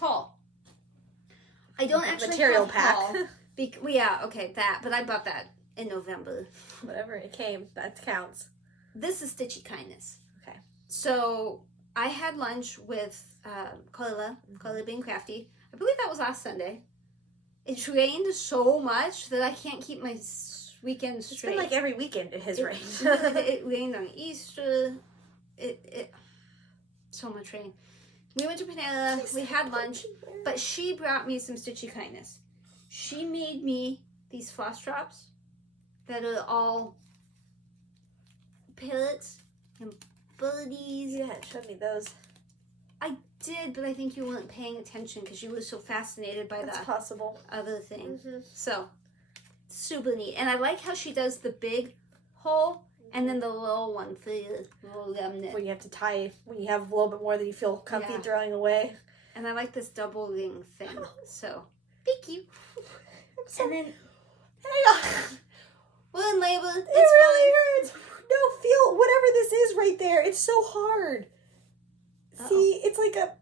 Paul, I don't actually material have pack. haul. Yeah, okay, that. But I bought that in November. Whatever it came, that counts. This is Stitchy Kindness. Okay. So I had lunch with Karla being crafty. I believe that was last Sunday. It rained so much that I can't keep my weekend straight. It's been like every weekend it has rained. It rained on Easter. It so much rain. We went to Panera. We had lunch, but she brought me some Stitchy Kindness. She made me these floss drops that are all pellets and birdies. You hadn't showed me those. I did, but I think you weren't paying attention because you were so fascinated by That's the possible. other thing. Mm-hmm. So, super neat. And I like how she does the big hole and then the little one for your little remnant. When you have to tie, when you have a little bit more than you feel comfy throwing away. And I like this double ring thing. So, thank you. And then, we're in labor. It's really hurts. No, feel whatever this is right there. It's so hard. Uh-oh. See, it's like a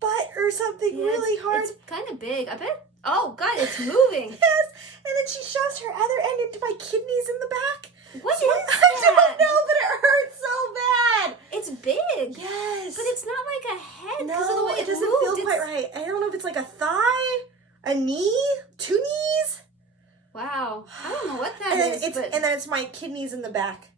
butt or something really hard. It's kind of big. I bet. Oh, God, it's moving. Yes. And then she shoves her other end into my kidneys in the back. What So is I that? don't know, but it hurts so bad. It's big. Yes. But it's not like a head because of the No, way it doesn't moved. feel quite right. I don't know if it's like a thigh, a knee, 2 knees. Wow. I don't know what that And then is, it's but and then it's my kidneys in the back.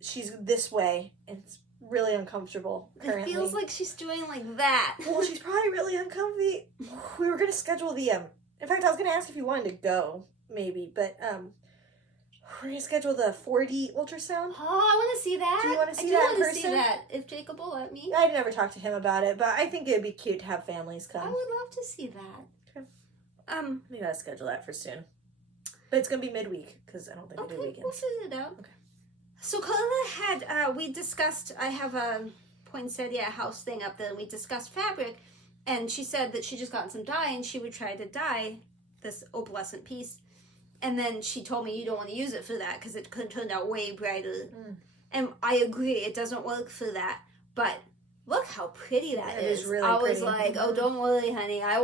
She's this way, and it's really uncomfortable currently. it feels like she's doing like that. Well, she's probably really uncomfy. We were gonna schedule the in fact, I was gonna ask if you wanted to go, maybe, but we're gonna schedule the 4D ultrasound. Oh, I want to see that. Do you want to see I that do in want to person? see that. If Jacob will let me. I never talked to him about it, but I think it'd be cute to have families I come. would love to see that. Okay. We gotta schedule that for soon. But it's gonna be midweek because I don't think we do Okay, weekends. we'll figure it out. Okay. So Karla had, we discussed, I have a poinsettia house thing up there, and we discussed fabric, and she said that she just got some dye, and she would try to dye this opalescent piece, and then she told me you don't want to use it for that, because it could turn out way brighter, and I agree, it doesn't work for that, but look how pretty that is. It is really I was pretty. like, oh, don't worry, honey, I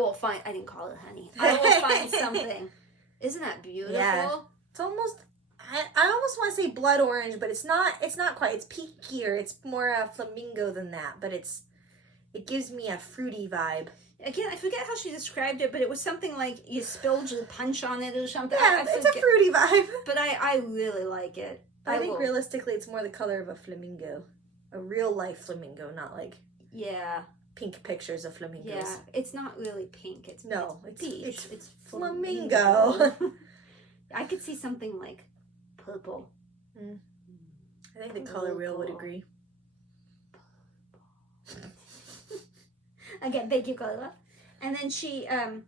didn't call it honey, I will find something. Isn't that beautiful? Yeah. It's almost, I almost want to say blood orange, but it's not quite. It's pinkier. It's more flamingo than that, but it gives me a fruity vibe. Again, I forget how she described it, but it was something like you spilled your punch on it or something. Yeah, it's a fruity vibe. But I really like it. I think realistically it's more the color of a flamingo. A real life flamingo, not like pink pictures of flamingos. Yeah, it's not really pink. It's peach. It's flamingo. I could see something like purple. I think the color wheel would agree. Again, thank you, Karla. And then she, I'm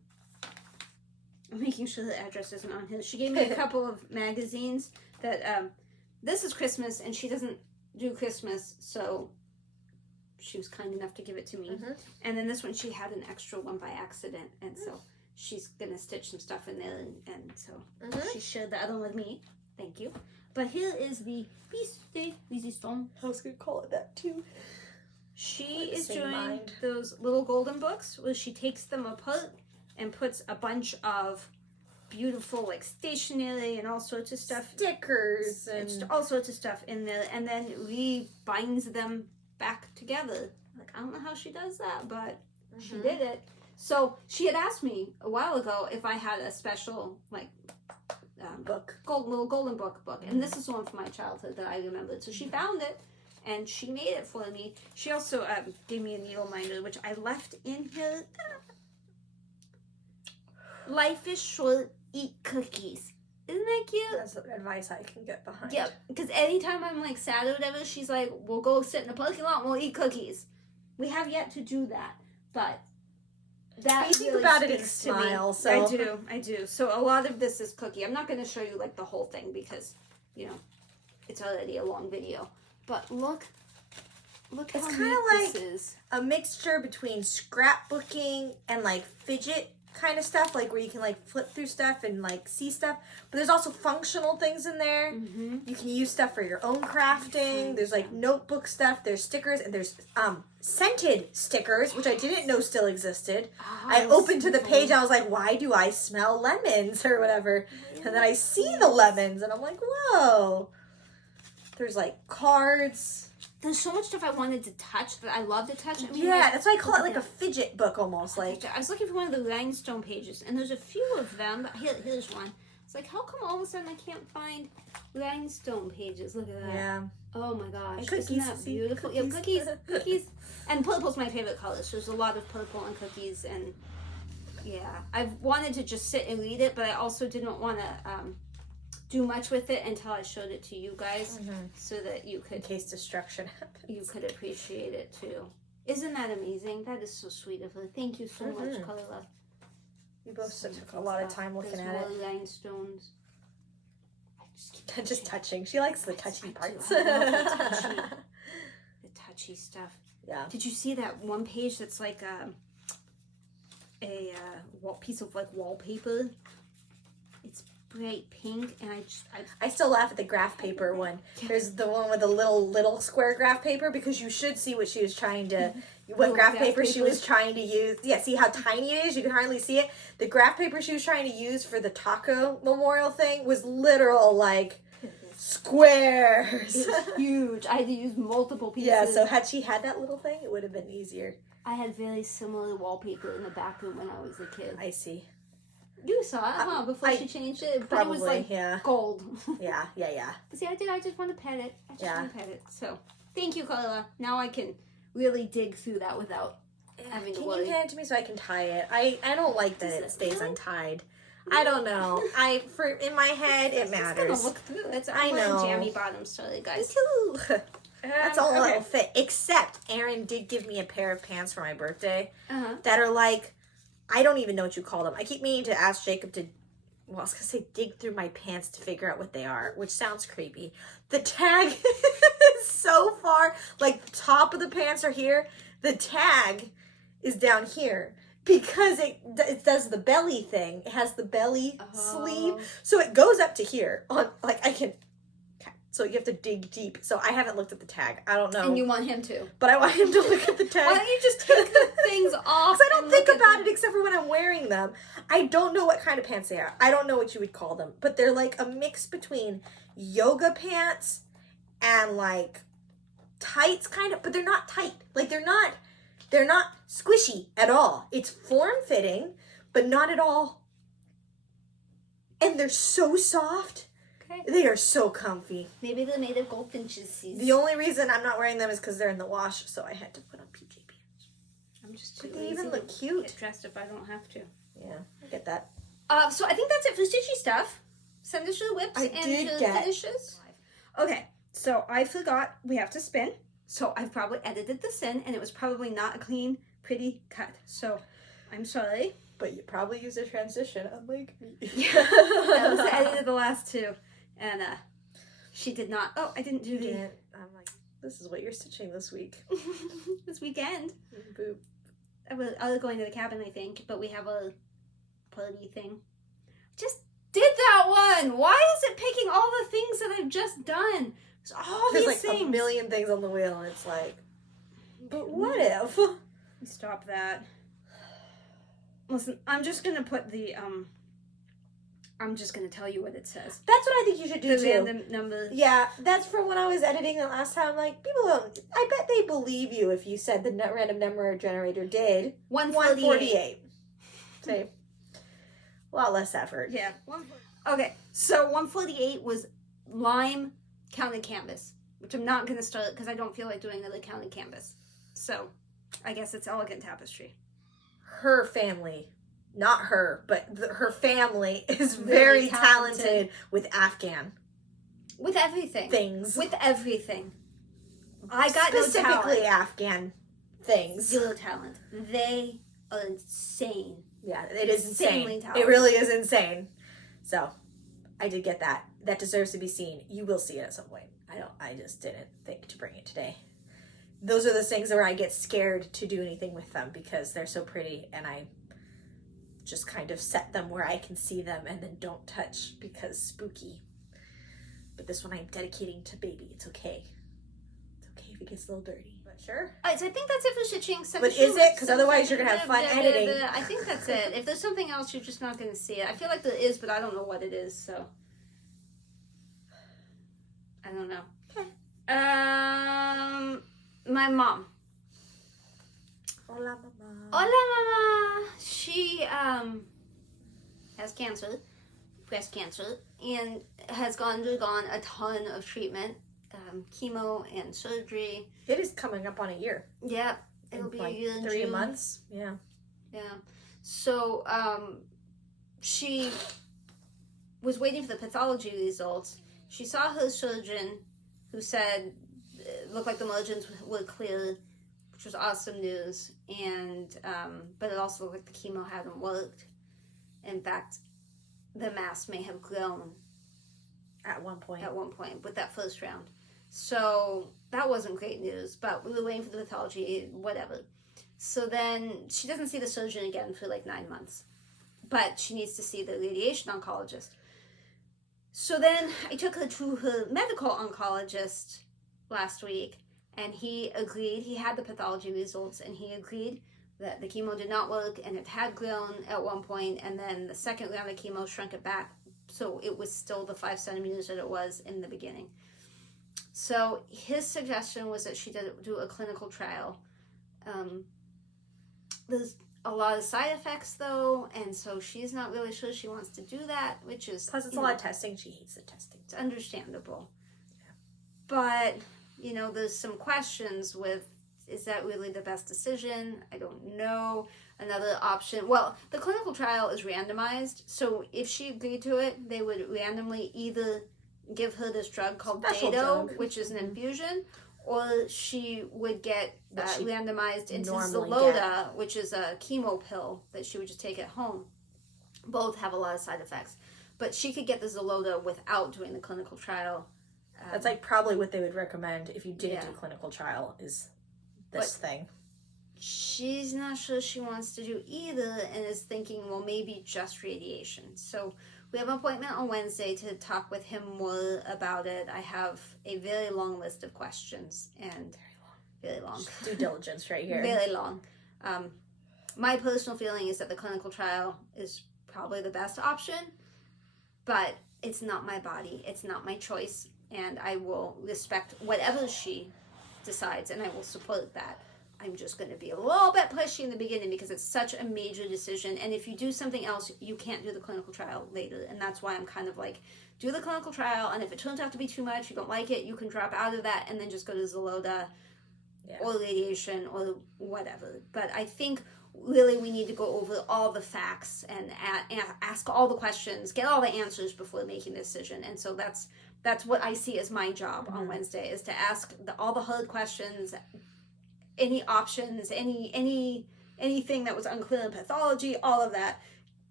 making sure the address isn't on here. She gave me a couple of magazines that, this is Christmas, and she doesn't do Christmas, so she was kind enough to give it to me. And then this one, she had an extra one by accident, and so she's gonna stitch some stuff in there, and so she shared the other one with me. Thank you. But here is the piece de résistance. I was gonna call it that too. She is doing those little golden books where she takes them apart and puts a bunch of beautiful like stationery and all sorts of stuff, stickers and all sorts of stuff in there, and then rebinds them back together. Like, I don't know how she does that, but she did it. So she had asked me a while ago if I had a special like book, little golden book, and this is one from my childhood that I remembered. So she found it and she made it for me. She also gave me a needle minder, which I left in here. Life is short, eat cookies. Isn't that cute? That's advice I can get behind. Yep, because anytime I'm like sad or whatever, she's like, we'll go sit in the parking lot and we'll eat cookies. We have yet to do that, but that you think really about it and speaks to me. smile. So I do. So a lot of this is cookie. I'm not going to show you like the whole thing because, you know, it's already a long video. But look it's how kind neat of like this is. A mixture between scrapbooking and like fidget kind of stuff, like where you can like flip through stuff and like see stuff, but there's also functional things in there. You can use stuff for your own crafting. There's like notebook stuff, there's stickers, and there's scented stickers, which I didn't know still existed. I opened to the page, I was like, why do I smell lemons or whatever? And then I see the lemons and I'm like, whoa. There's like cards. There's so much stuff I wanted to touch that I love to touch. I mean, yeah, that's why I call it like a fidget book almost. Like I was looking for one of the rhinestone pages, and there's a few of them. But here's one. It's like, how come all of a sudden I can't find rhinestone pages? Look at that. Yeah. Oh my gosh. And cookies. Isn't that beautiful? Cookies. Yeah, cookies. And purple's my favorite color. So there's a lot of purple and cookies, and yeah, I've wanted to just sit and read it, but I also didn't want to do much with it until I showed it to you guys, so that you could, in case destruction happens, you could appreciate it too. Isn't that amazing? That is so sweet of her. Thank you so much, Karla. You both took a lot of time looking at it. Rhinestones. I just keep just touching. She likes the touchy parts. I love the touchy stuff. Yeah. Did you see that one page that's like a piece of like wallpaper? It's bright pink, and I still laugh at the graph paper one. There's the one with the little square graph paper, because you should see what she was trying to, what graph paper she was trying to use. Yeah, see how tiny it is? You can hardly see it. The graph paper she was trying to use for the taco memorial thing was literal, like, squares. It was huge. I had to use multiple pieces. Yeah, so had she had that little thing, it would have been easier. I had very similar wallpaper in the back room when I was a kid. I see. You saw it, huh? Before she changed it, but probably, it was like gold. Yeah. See, I just want to pet it. I just want to pet it. So, thank you, Karla. Now I can really dig through that without having to worry. Can you hand it to me so I can tie it? I don't like that it stays untied. I don't know. In my head it matters. It's gonna look through. I know. Jammy bottoms, sorry guys. That's all that'll fit. Except Aaron did give me a pair of pants for my birthday that are like, I don't even know what you call them. I keep meaning to ask Jacob to, well, I was going to say dig through my pants to figure out what they are, which sounds creepy. The tag is so far, like the top of the pants are here. The tag is down here because it does the belly thing. It has the belly sleeve. So it goes up to here. So you have to dig deep. So I haven't looked at the tag. I don't know. And you want him to. But I want him to look at the tag. Why don't you just take the things off? Because I don't think about it except for when I'm wearing them. I don't know what kind of pants they are. I don't know what you would call them. But they're like a mix between yoga pants and like tights kind of. But they're not tight. Like they're not squishy at all. It's form-fitting, but not at all. And they're so soft. They are so comfy. Maybe they're made of goldfinches. The only reason I'm not wearing them is because they're in the wash, so I had to put on PJ pants. I'm just too But they lazy even look to cute. get dressed if I don't have to. Yeah, I get that. So I think that's it for Stitchy stuff. Send us your whips and your finishes. Okay, so I forgot we have to spin. So I've probably edited this in, and it was probably not a clean, pretty cut. So I'm sorry. But you probably used a transition, unlike me. Yeah, I edited the last two. And she did not. Oh, I didn't do the. I'm like, this is what you're stitching this week. This weekend. Boop. I was going to the cabin, I think, but we have a party thing. Just did that one. Why is it picking all the things that I've just done? There's like things. A million things on the wheel, and it's like, but what if? Stop that. Listen, I'm just gonna put the I'm just going to tell you what it says. That's what I think you should do, the too. Random number. Yeah, that's from when I was editing the last time. Like, people don't... I bet they believe you if you said the random number generator did. 148. Say, a lot less effort. Yeah. Okay, so 148 was lime counted canvas, which I'm not going to start because I don't feel like doing another counted canvas. So, I guess it's elegant tapestry. Her family... Not her, but her family is very talented with Afghan. With everything. Things. With everything. I got specifically no talent. Afghan things. Zero talent. They are insane. Yeah, it is Insanely insane. talented. It really is insane. So, I did get that. That deserves to be seen. You will see it at some point. I just didn't think to bring it today. Those are the things where I get scared to do anything with them because they're so pretty and I just kind of set them where I can see them and then don't touch because spooky. But this one I'm dedicating to baby. It's okay. It's okay if it gets a little dirty. But sure. Alright, so I think that's it for stitching. But is it? Because otherwise you're going to have fun editing. I think that's it. If there's something else, you're just not going to see it. I feel like there is, but I don't know what it is, so. I don't know. Okay. My mom. Hola, mama. Hola, mama. She has cancer, breast cancer, and has undergone a ton of treatment, chemo and surgery. It is coming up on a year. Yeah, it'll be like a year in 3 June. months. Yeah. Yeah. So she was waiting for the pathology results. She saw her surgeon, who said it looked like the margins were clear, which was awesome news. And but it also looked like the chemo hadn't worked. In fact, the mass may have grown At one point with that first round. So that wasn't great news, but we were waiting for the pathology, whatever. So then she doesn't see the surgeon again for like 9 months, but she needs to see the radiation oncologist. So then I took her to her medical oncologist last week, and he agreed. He had the pathology results, and he agreed that the chemo did not work, and it had grown at one point, and then the second round of chemo shrunk it back, so it was still the 5 centimeters that it was in the beginning. So his suggestion was that she do a clinical trial. There's a lot of side effects, though, and so she's not really sure she wants to do that, which is... Plus, it's a lot of testing. She hates the testing. It's understandable. Yeah. But, there's some questions with, is that really the best decision? I don't know. Another option... Well, the clinical trial is randomized, so if she agreed to it, they would randomly either give her this drug called keto, which is an infusion, or she would get randomized into Xeloda, which is a chemo pill that she would just take at home. Both have a lot of side effects. But she could get the Xeloda without doing the clinical trial. That's like probably what they would recommend if you didn't do clinical trial is this thing. She's not sure she wants to do either and is thinking, well, maybe just radiation. So we have an appointment on Wednesday to talk with him more about it. I have a very long list of questions and very long. Due diligence right here. Very long. My personal feeling is that the clinical trial is probably the best option, but it's not my body. It's not my choice, and I will respect whatever she decides, and I will support that. I'm just going to be a little bit pushy in the beginning because it's such a major decision. And if you do something else, you can't do the clinical trial later. And that's why I'm kind of like, do the clinical trial. And if it turns out to be too much, you don't like it, you can drop out of that and then just go to Xeloda or radiation or whatever. But I think really we need to go over all the facts and ask all the questions, get all the answers before making a decision. And so that's what I see as my job on Wednesday, is to ask all the hard questions, any options, anything that was unclear in pathology, all of that.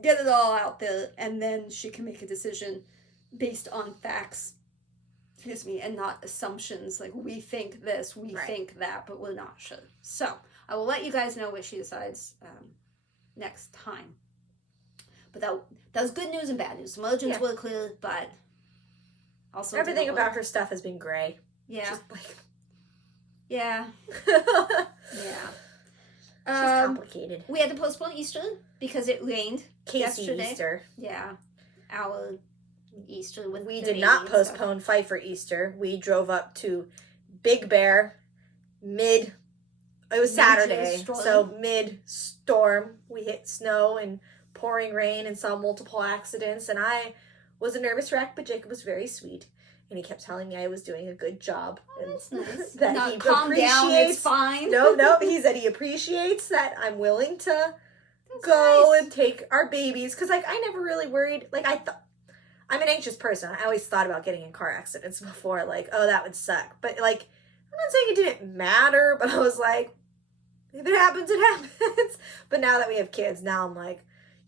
Get it all out there, and then she can make a decision based on facts, and not assumptions, like we think this, we think that, but we're not sure. So, I will let you guys know what she decides next time. But that was good news and bad news. The margins were clear, but also everything about her stuff has been gray. Yeah. Just like... Yeah. Yeah. She's complicated. We had to postpone Easter because it rained yesterday. Easter. Yeah. Our Easter with we did not postpone Pfeiffer Easter. We drove up to Big Bear it was Saturday, so mid-storm. We hit snow and pouring rain and saw multiple accidents, and I was a nervous wreck, but Jacob was very sweet. And he kept telling me I was doing a good job. Oh, that's nice. That he calm down, it's fine. No, he said he appreciates that I'm willing to go and take our babies. Because, I never really worried. I'm an anxious person. I always thought about getting in car accidents before. That would suck. But, I'm not saying it didn't matter. But I was like, if it happens, it happens. But now that we have kids, now I'm like,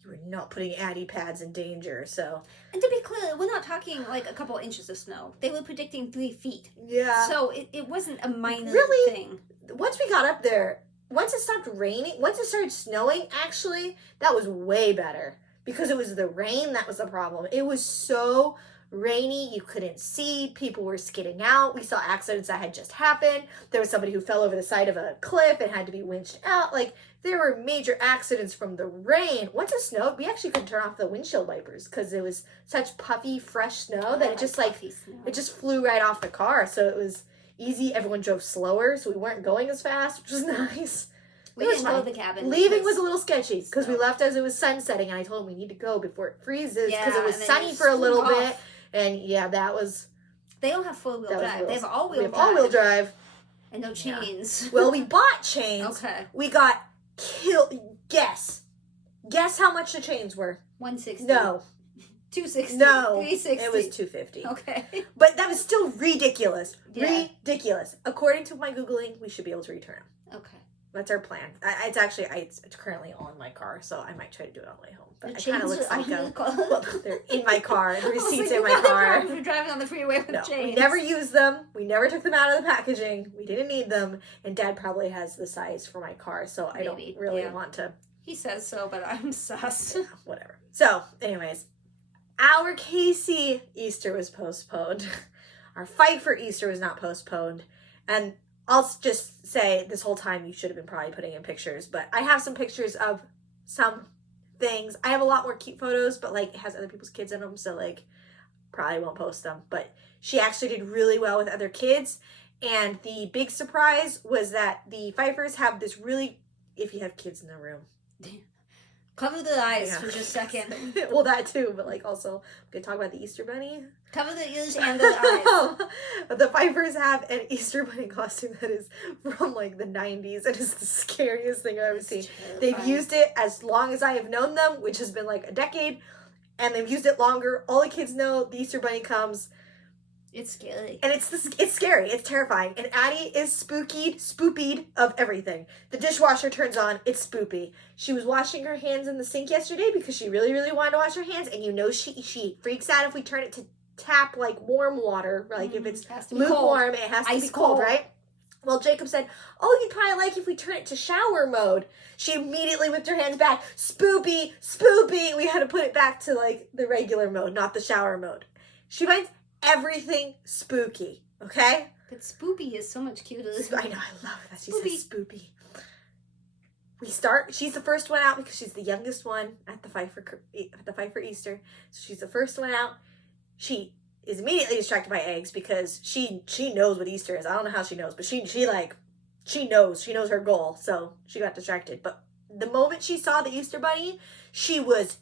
we're not putting Addie pads in danger, so. And to be clear, we're not talking a couple inches of snow. They were predicting 3 feet. Yeah. So it wasn't a minor thing. Once we got up there, once it stopped raining, once it started snowing, actually, that was way better. Because it was the rain that was the problem. It was so rainy, you couldn't see. People were skidding out. We saw accidents that had just happened. There was somebody who fell over the side of a cliff and had to be winched out. Like, there were major accidents from the rain. Once it snowed, we actually couldn't turn off the windshield wipers because it was such puffy, fresh snow that it just it just flew right off the car. So it was easy. Everyone drove slower, so we weren't going as fast, which was nice. We didn't go to the cabin. Leaving was a little sketchy because we left as it was sunsetting, and I told him we need to go before it freezes because it was sunny for a little bit. And yeah, that was. They don't have 4-wheel drive. They have all-wheel drive. All-wheel drive. And no chains. Yeah. Well, we bought chains. Okay. We got Guess how much the chains were? $160. No. $260. No. $360. It was $250. Okay. But that was still ridiculous. Yeah. Ridiculous. According to my Googling, we should be able to return them. Okay. That's our plan. It's currently on my car, so I might try to do it on the way home. But The I kind of look psycho. Well, they're in my car. The receipt's in my car. If you're driving on the freeway with chains. We never used them. We never took them out of the packaging. We didn't need them. And Dad probably has the size for my car, so I don't really want to. He says so, but I'm sus. Yeah, whatever. So, anyways, our Casey Easter was postponed. Our fight for Easter was not postponed. And I'll just say this whole time you should have been probably putting in pictures, but I have some pictures of some things. I have a lot more cute photos, but like it has other people's kids in them, so like probably won't post them. But she actually did really well with other kids, and the big surprise was that the Pfeiffers have this really, if you have kids in the room, cover the eyes for just a second. Well, that too, but like also we could talk about the Easter Bunny. Cover the ears and the eyes. The Pfeiffers have an Easter Bunny costume that is from like the 90s. It is the scariest thing I've ever seen. They've used it as long as I have known them, which has been like a decade, and they've used it longer. All the kids know the Easter Bunny comes. It's scary. And it's scary. It's terrifying. And Addie is spoopied of everything. The dishwasher turns on. It's spoopy. She was washing her hands in the sink yesterday because she really, really wanted to wash her hands. And you know she freaks out if we turn it to tap like warm water. Like if it's lukewarm, it has to be cold, right? Well, Jacob said, oh, you'd probably like if we turn it to shower mode. She immediately whipped her hands back. Spoopy. We had to put it back to like the regular mode, not the shower mode. She finds everything spooky, okay? But spoopy is so much cuter. I know, I love it that she says spoopy. She's the first one out because she's the youngest one at the fight for Easter. So she's the first one out. She is immediately distracted by eggs because she knows what Easter is. I don't know how she knows, but she knows her goal. So she got distracted. But the moment she saw the Easter Bunny, she was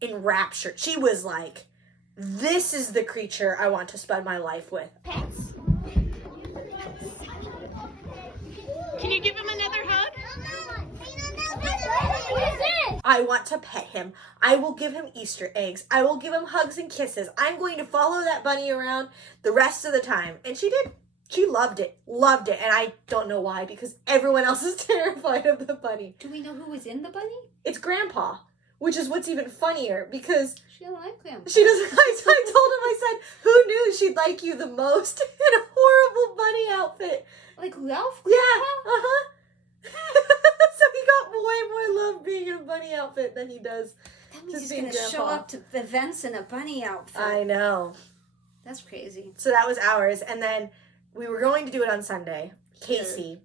enraptured. She was like, this is the creature I want to spend my life with. Pets. Can you give him another hug? What is this? I want to pet him. I will give him Easter eggs. I will give him hugs and kisses. I'm going to follow that bunny around the rest of the time. And she did. She loved it. And I don't know why, because everyone else is terrified of the bunny. Do we know who was in the bunny? It's Grandpa. Which is what's even funnier, because she don't like him. She doesn't. I told him, I said, who knew she'd like you the most in a horrible bunny outfit? Like Ralph? Yeah, So he got way more love being in a bunny outfit than he does. That means he's going to show up to events in a bunny outfit. I know. That's crazy. So that was ours, and then we were going to do it on Sunday. Casey.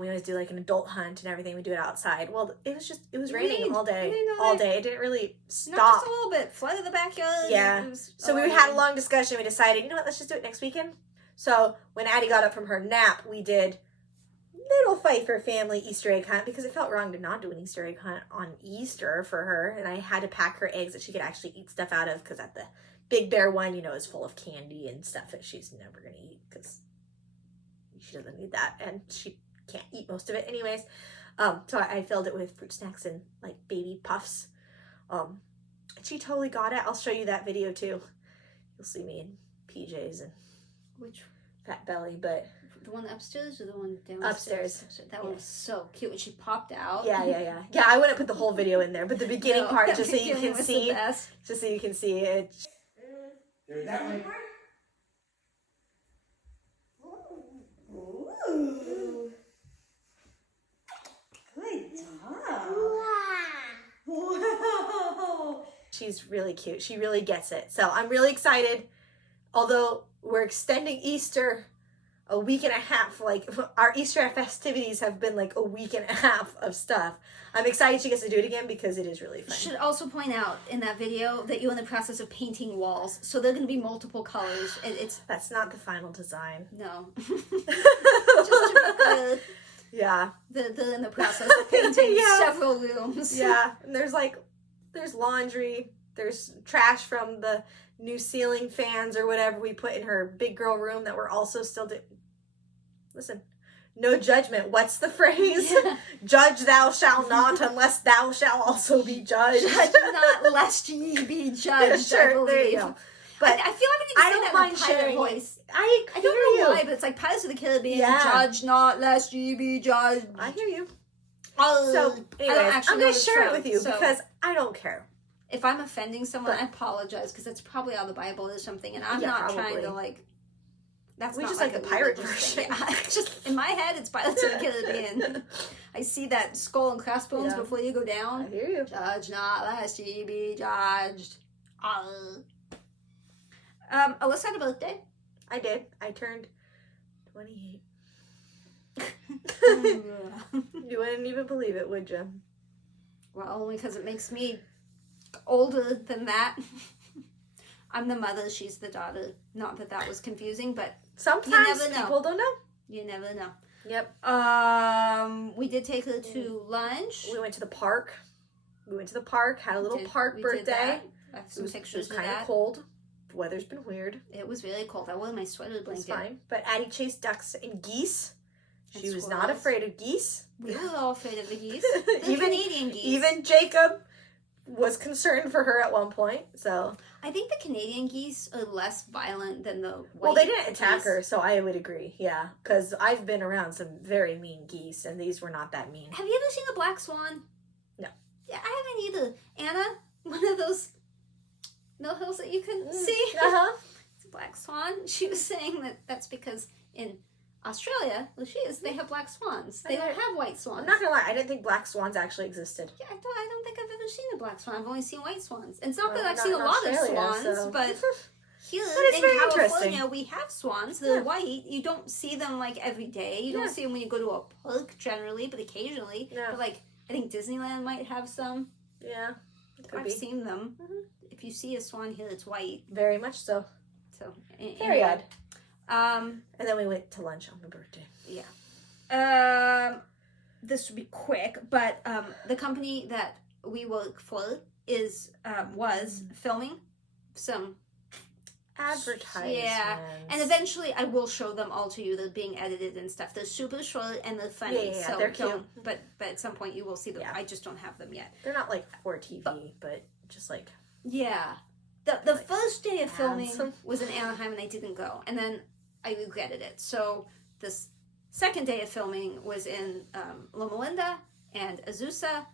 We always do like an adult hunt and everything. We do it outside. Well, it was raining all day. It didn't really stop. Not just a little bit. Flooded the backyard. Yeah. So we had a long discussion. We decided, you know what, let's just do it next weekend. So when Addie got up from her nap, we did little Pfeiffer family Easter egg hunt because it felt wrong to not do an Easter egg hunt on Easter for her. And I had to pack her eggs that she could actually eat stuff out of because at the Big Bear one, is full of candy and stuff that she's never going to eat because she doesn't need that. And she can't eat most of it anyways. So I filled it with fruit snacks and like baby puffs. And she totally got it. I'll show you that video too. You'll see me in PJs and which fat belly, but the one upstairs or the one downstairs? Upstairs. That one was so cute when she popped out. Yeah. I wouldn't put the whole video in there, but the beginning part just so you can see. Just so you can see it. There's that one. she's really cute. She really gets it. So I'm really excited. Although we're extending Easter a week and a half, like our Easter festivities have been like a week and a half of stuff. I'm excited she gets to do it again because it is really fun. Should also point out in that video that you're in the process of painting walls, so they're going to be multiple colors. That's not the final design. No. Just to yeah. They're in the process of painting several rooms. Yeah, and there's laundry, there's trash from the new ceiling fans or whatever we put in her big girl room that we're also still doing. Listen, no judgment. What's the phrase? Yeah. Judge thou shalt not unless thou shalt also be judged. Judge not lest ye be judged. Sure, I believe. there you go. But I feel like I need to say that in a pirate voice. I don't know why, but it's like Pirates of the Caribbean. Yeah. Judge not lest ye be judged. I hear you. Oh, So, anyways, I'm going to share it from, with you so because I don't care. if I'm offending someone, I apologize because it's probably out of the Bible or something, and I'm not trying to like. That's we not just like the pirate version. Yeah, just in my head, it's Pirates of the Caribbean. I see that skull and crossbones before you go down. I hear you. Judge not lest ye be judged. Alyssa had a birthday. I did. I turned 28. You wouldn't even believe it, would you? Well, only because it makes me older than that. I'm the mother, she's the daughter. Not that that was confusing, but sometimes you never know. People don't know. You never know. Yep. We did take her to lunch. We went to the park. Had a little park birthday. I have some pictures it was kind of cold. The weather's been weird. It was really cold. I wore my sweater blanket. It's fine. But Addie chased ducks and geese. She was squirrels. not afraid of geese. We were all afraid of the geese. The even Canadian geese. Even Jacob was concerned for her at one point. So I think the Canadian geese are less violent than the white well, they didn't attack geese. her, so I would agree. Yeah, because I've been around some very mean geese, and these were not that mean. Have you ever seen a black swan? No. Yeah, I haven't either. Anna, one of those mill hills that you can see. Uh-huh. It's a black swan. She was saying that that's because in Australia, well, they have black swans. They don't have white swans. I'm not gonna lie, I didn't think black swans actually existed. Yeah, I don't think I've ever seen a black swan. I've only seen white swans. And it's not Well, that I've not seen a in lot of Australia, swans, so. but here it's in very California, interesting. we have swans. They're white. You don't see them like every day. You don't see them when you go to a park generally, but occasionally. Yeah. But like, I think Disneyland might have some. Yeah, I've seen them. Mhm. If you see a swan here, it's white. very much so. So Very odd. And then we went to lunch on my birthday. this would be quick, but the company that we work for was filming some Advertisements. Yeah, and eventually I will show them all to you. They're being edited and stuff. They're super short and they're funny. Yeah, so they're cute. But at some point you will see them. Yeah. I just don't have them yet. They're not like for TV, but just like Yeah. The first day of filming ads. was in Anaheim and I didn't go. And then I regretted it. So this second day of filming was in Loma Linda and Azusa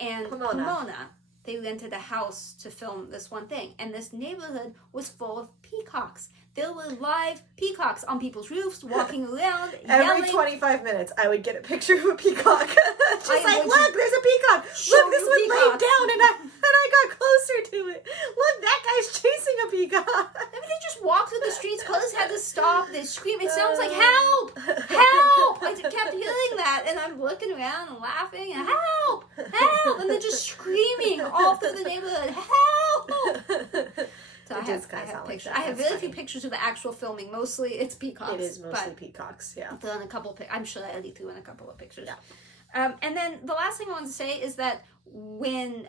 and Pomona. They rented a house to film this one thing. And this neighborhood was full of peacocks. There were live peacocks on people's roofs, walking around, every yelling. 25 minutes I would get a picture of a peacock. Just I like, would look, there's a peacock. show Look, this you one laid peacocks. down and I got closer to it. Look, that guy's chasing a peacock. I mean, they just walked through the streets. Cars had to stop. They scream. It sounds like help, help. I kept hearing that, and I'm looking around and laughing and help, help, and they're just screaming all through the neighborhood. Help. So I have pictures. I have very few pictures of the actual filming. Mostly it's peacocks. It is mostly peacocks, yeah. I've done a couple. I'm sure I already threw in a couple of pictures. Yeah. And then the last thing I wanted to say is that when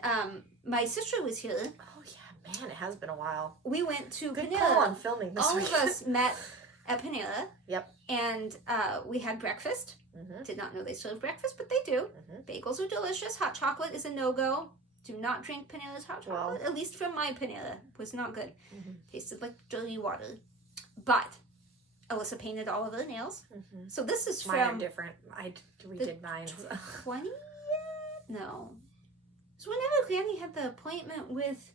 my sister was here, Oh yeah, man, it has been a while. we went to Good Panera. call on filming this All week. of us met at Panera. Yep. And we had breakfast. Mhm. Did not know they served breakfast, but they do. Mhm. Bagels are delicious. Hot chocolate is a no-go. Do not drink Panera's hot chocolate. At least from my Panera. It was not good. Mhm. Tasted like dirty water. But Alyssa painted all of her nails. Mhm. So this is Mine are from different. I redid mine. 20? No. So whenever Granny had the appointment with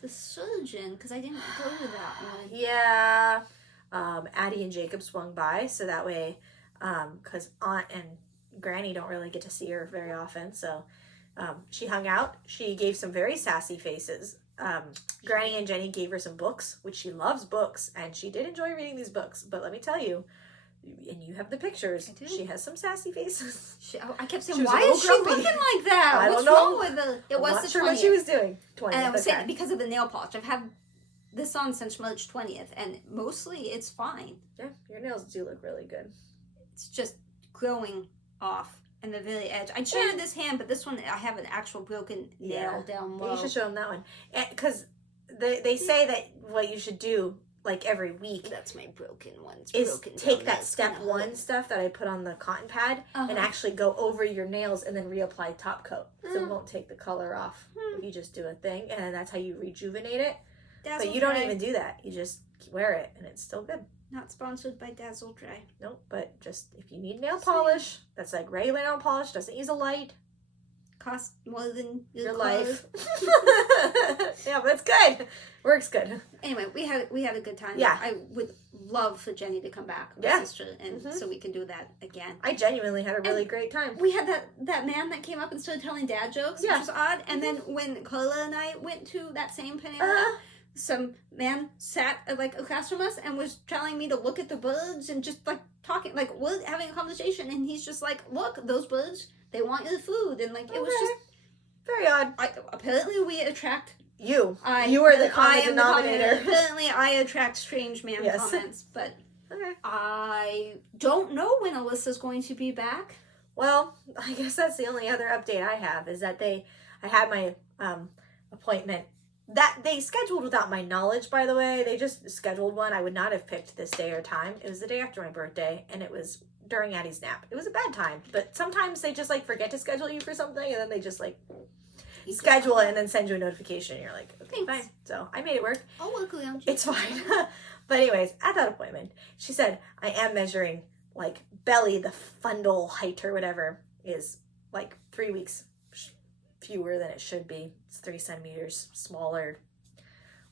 the surgeon, because I didn't go to that one. Yeah. Addie and Jacob swung by, so that way, because Aunt and Granny don't really get to see her very often, so she hung out. She gave some very sassy faces Granny and Jenny gave her some books, which she loves books, and she did enjoy reading these books. But let me tell you, and you have the pictures, she has some sassy faces. I kept saying, She was why a little is she grumpy. looking like that? I What's don't know. wrong with her? It was I'm not the sure 20th. what she was doing. 20th, And I was saying okay. because of the nail polish. I've had this on since March 20th, and mostly it's fine. Yeah, your nails do look really good. It's just growing off in the very edge. I showed this hand, but this one I have an actual broken nail down low. You should show them that one. Because they say that what you should do, like every week, That's my broken one. It's is broken take down. that That's step gonna one hurt. stuff that I put on the cotton pad and Uh-huh. actually go over your nails and then reapply top coat. So it won't take the color off if you just do a thing. And that's how you rejuvenate it. Dazzle But you don't Dry. even do that. You just wear it and it's still good. Not sponsored by Dazzle Dry. Nope, but just if you need nail polish, that's like regular nail polish, doesn't use a light, Cost more than your clothes. life. Yeah, but it's good. Works good. Anyway, we had a good time. Yeah. I would love for Jenny to come back, my Yeah. sister, and Mhm. so we can do that again. I genuinely had a really great time. We had that man that came up and started telling dad jokes, Yeah. which was odd. And then when Karla and I went to that same Panera, Uh, some man sat like across from us and was telling me to look at the birds and just like talking, like we're having a conversation, and he's just like, "Look, those birds, they want your food," and like it was Okay. just. Very odd. Apparently, we attract. You I are the I common am the denominator. Apparently, I attract strange man Yes. comments, but Okay. I don't know when Alyssa's going to be back. Well, I guess that's the only other update I have is that I had my appointment that they scheduled without my knowledge, by the way. They just scheduled one. I would not have picked this day or time. It was the day after my birthday, and it was during Addie's nap. It was a bad time, but sometimes they just like forget to schedule you for something, and then they just like schedule it and then send you a notification, and you're like, okay, Thanks. fine. So I made it work. I'll work around you. It's fine. But anyways, at that appointment, she said I am measuring like belly, the fundal height or whatever is like 3 weeks fewer than it should be. It's 3 centimeters smaller,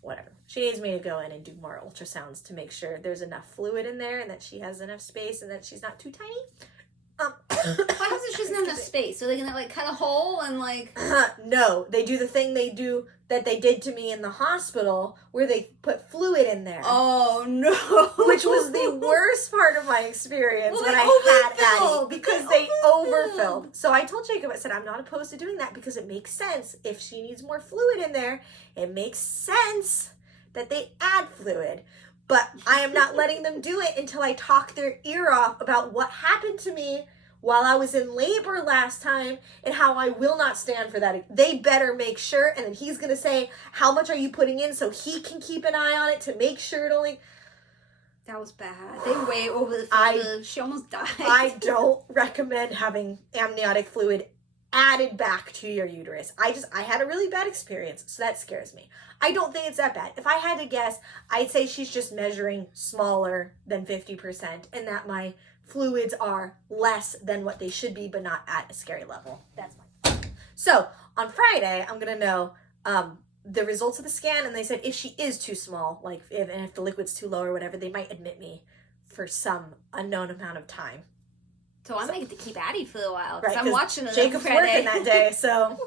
whatever. She needs me to go in and do more ultrasounds to make sure there's enough fluid in there and that she has enough space and that she's not too tiny. What happens if she's not enough space? So they're gonna like cut a hole and like. No, they do the thing they did to me in the hospital where they put fluid in there. Oh no! Which was the worst part of my experience Well, when they I had overfilled. Addie because They they overfilled. So I told Jacob, I said, I'm not opposed to doing that because it makes sense. If she needs more fluid in there, it makes sense that they add fluid. But I am not letting them do it until I talk their ear off about what happened to me while I was in labor last time and how I will not stand for that. They better make sure, and then he's going to say, how much are you putting in so he can keep an eye on it to make sure it only... That was bad. They way over the filter. She almost died. I don't recommend having amniotic fluid added back to your uterus. I had a really bad experience, so that scares me. I don't think it's that bad. If I had to guess, I'd say she's just measuring smaller than 50% and that my fluids are less than what they should be, but not at a scary level. That's fine. So on Friday, I'm gonna know the results of the scan, and they said if she is too small, like if the liquid's too low or whatever, they might admit me for some unknown amount of time. So I might get to keep Addie for a while Right, because I'm 'cause watching it Jacob's on Friday. working that day, so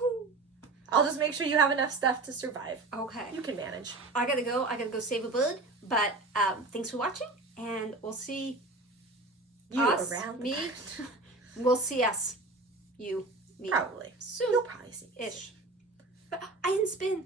I'll just make sure you have enough stuff to survive. Okay. You can manage. I gotta go save a bird. But thanks for watching, and we'll see You us, around the me. bend. We'll see us, you, me. Probably. Soon. You'll probably see me. Ish. But I didn't spin.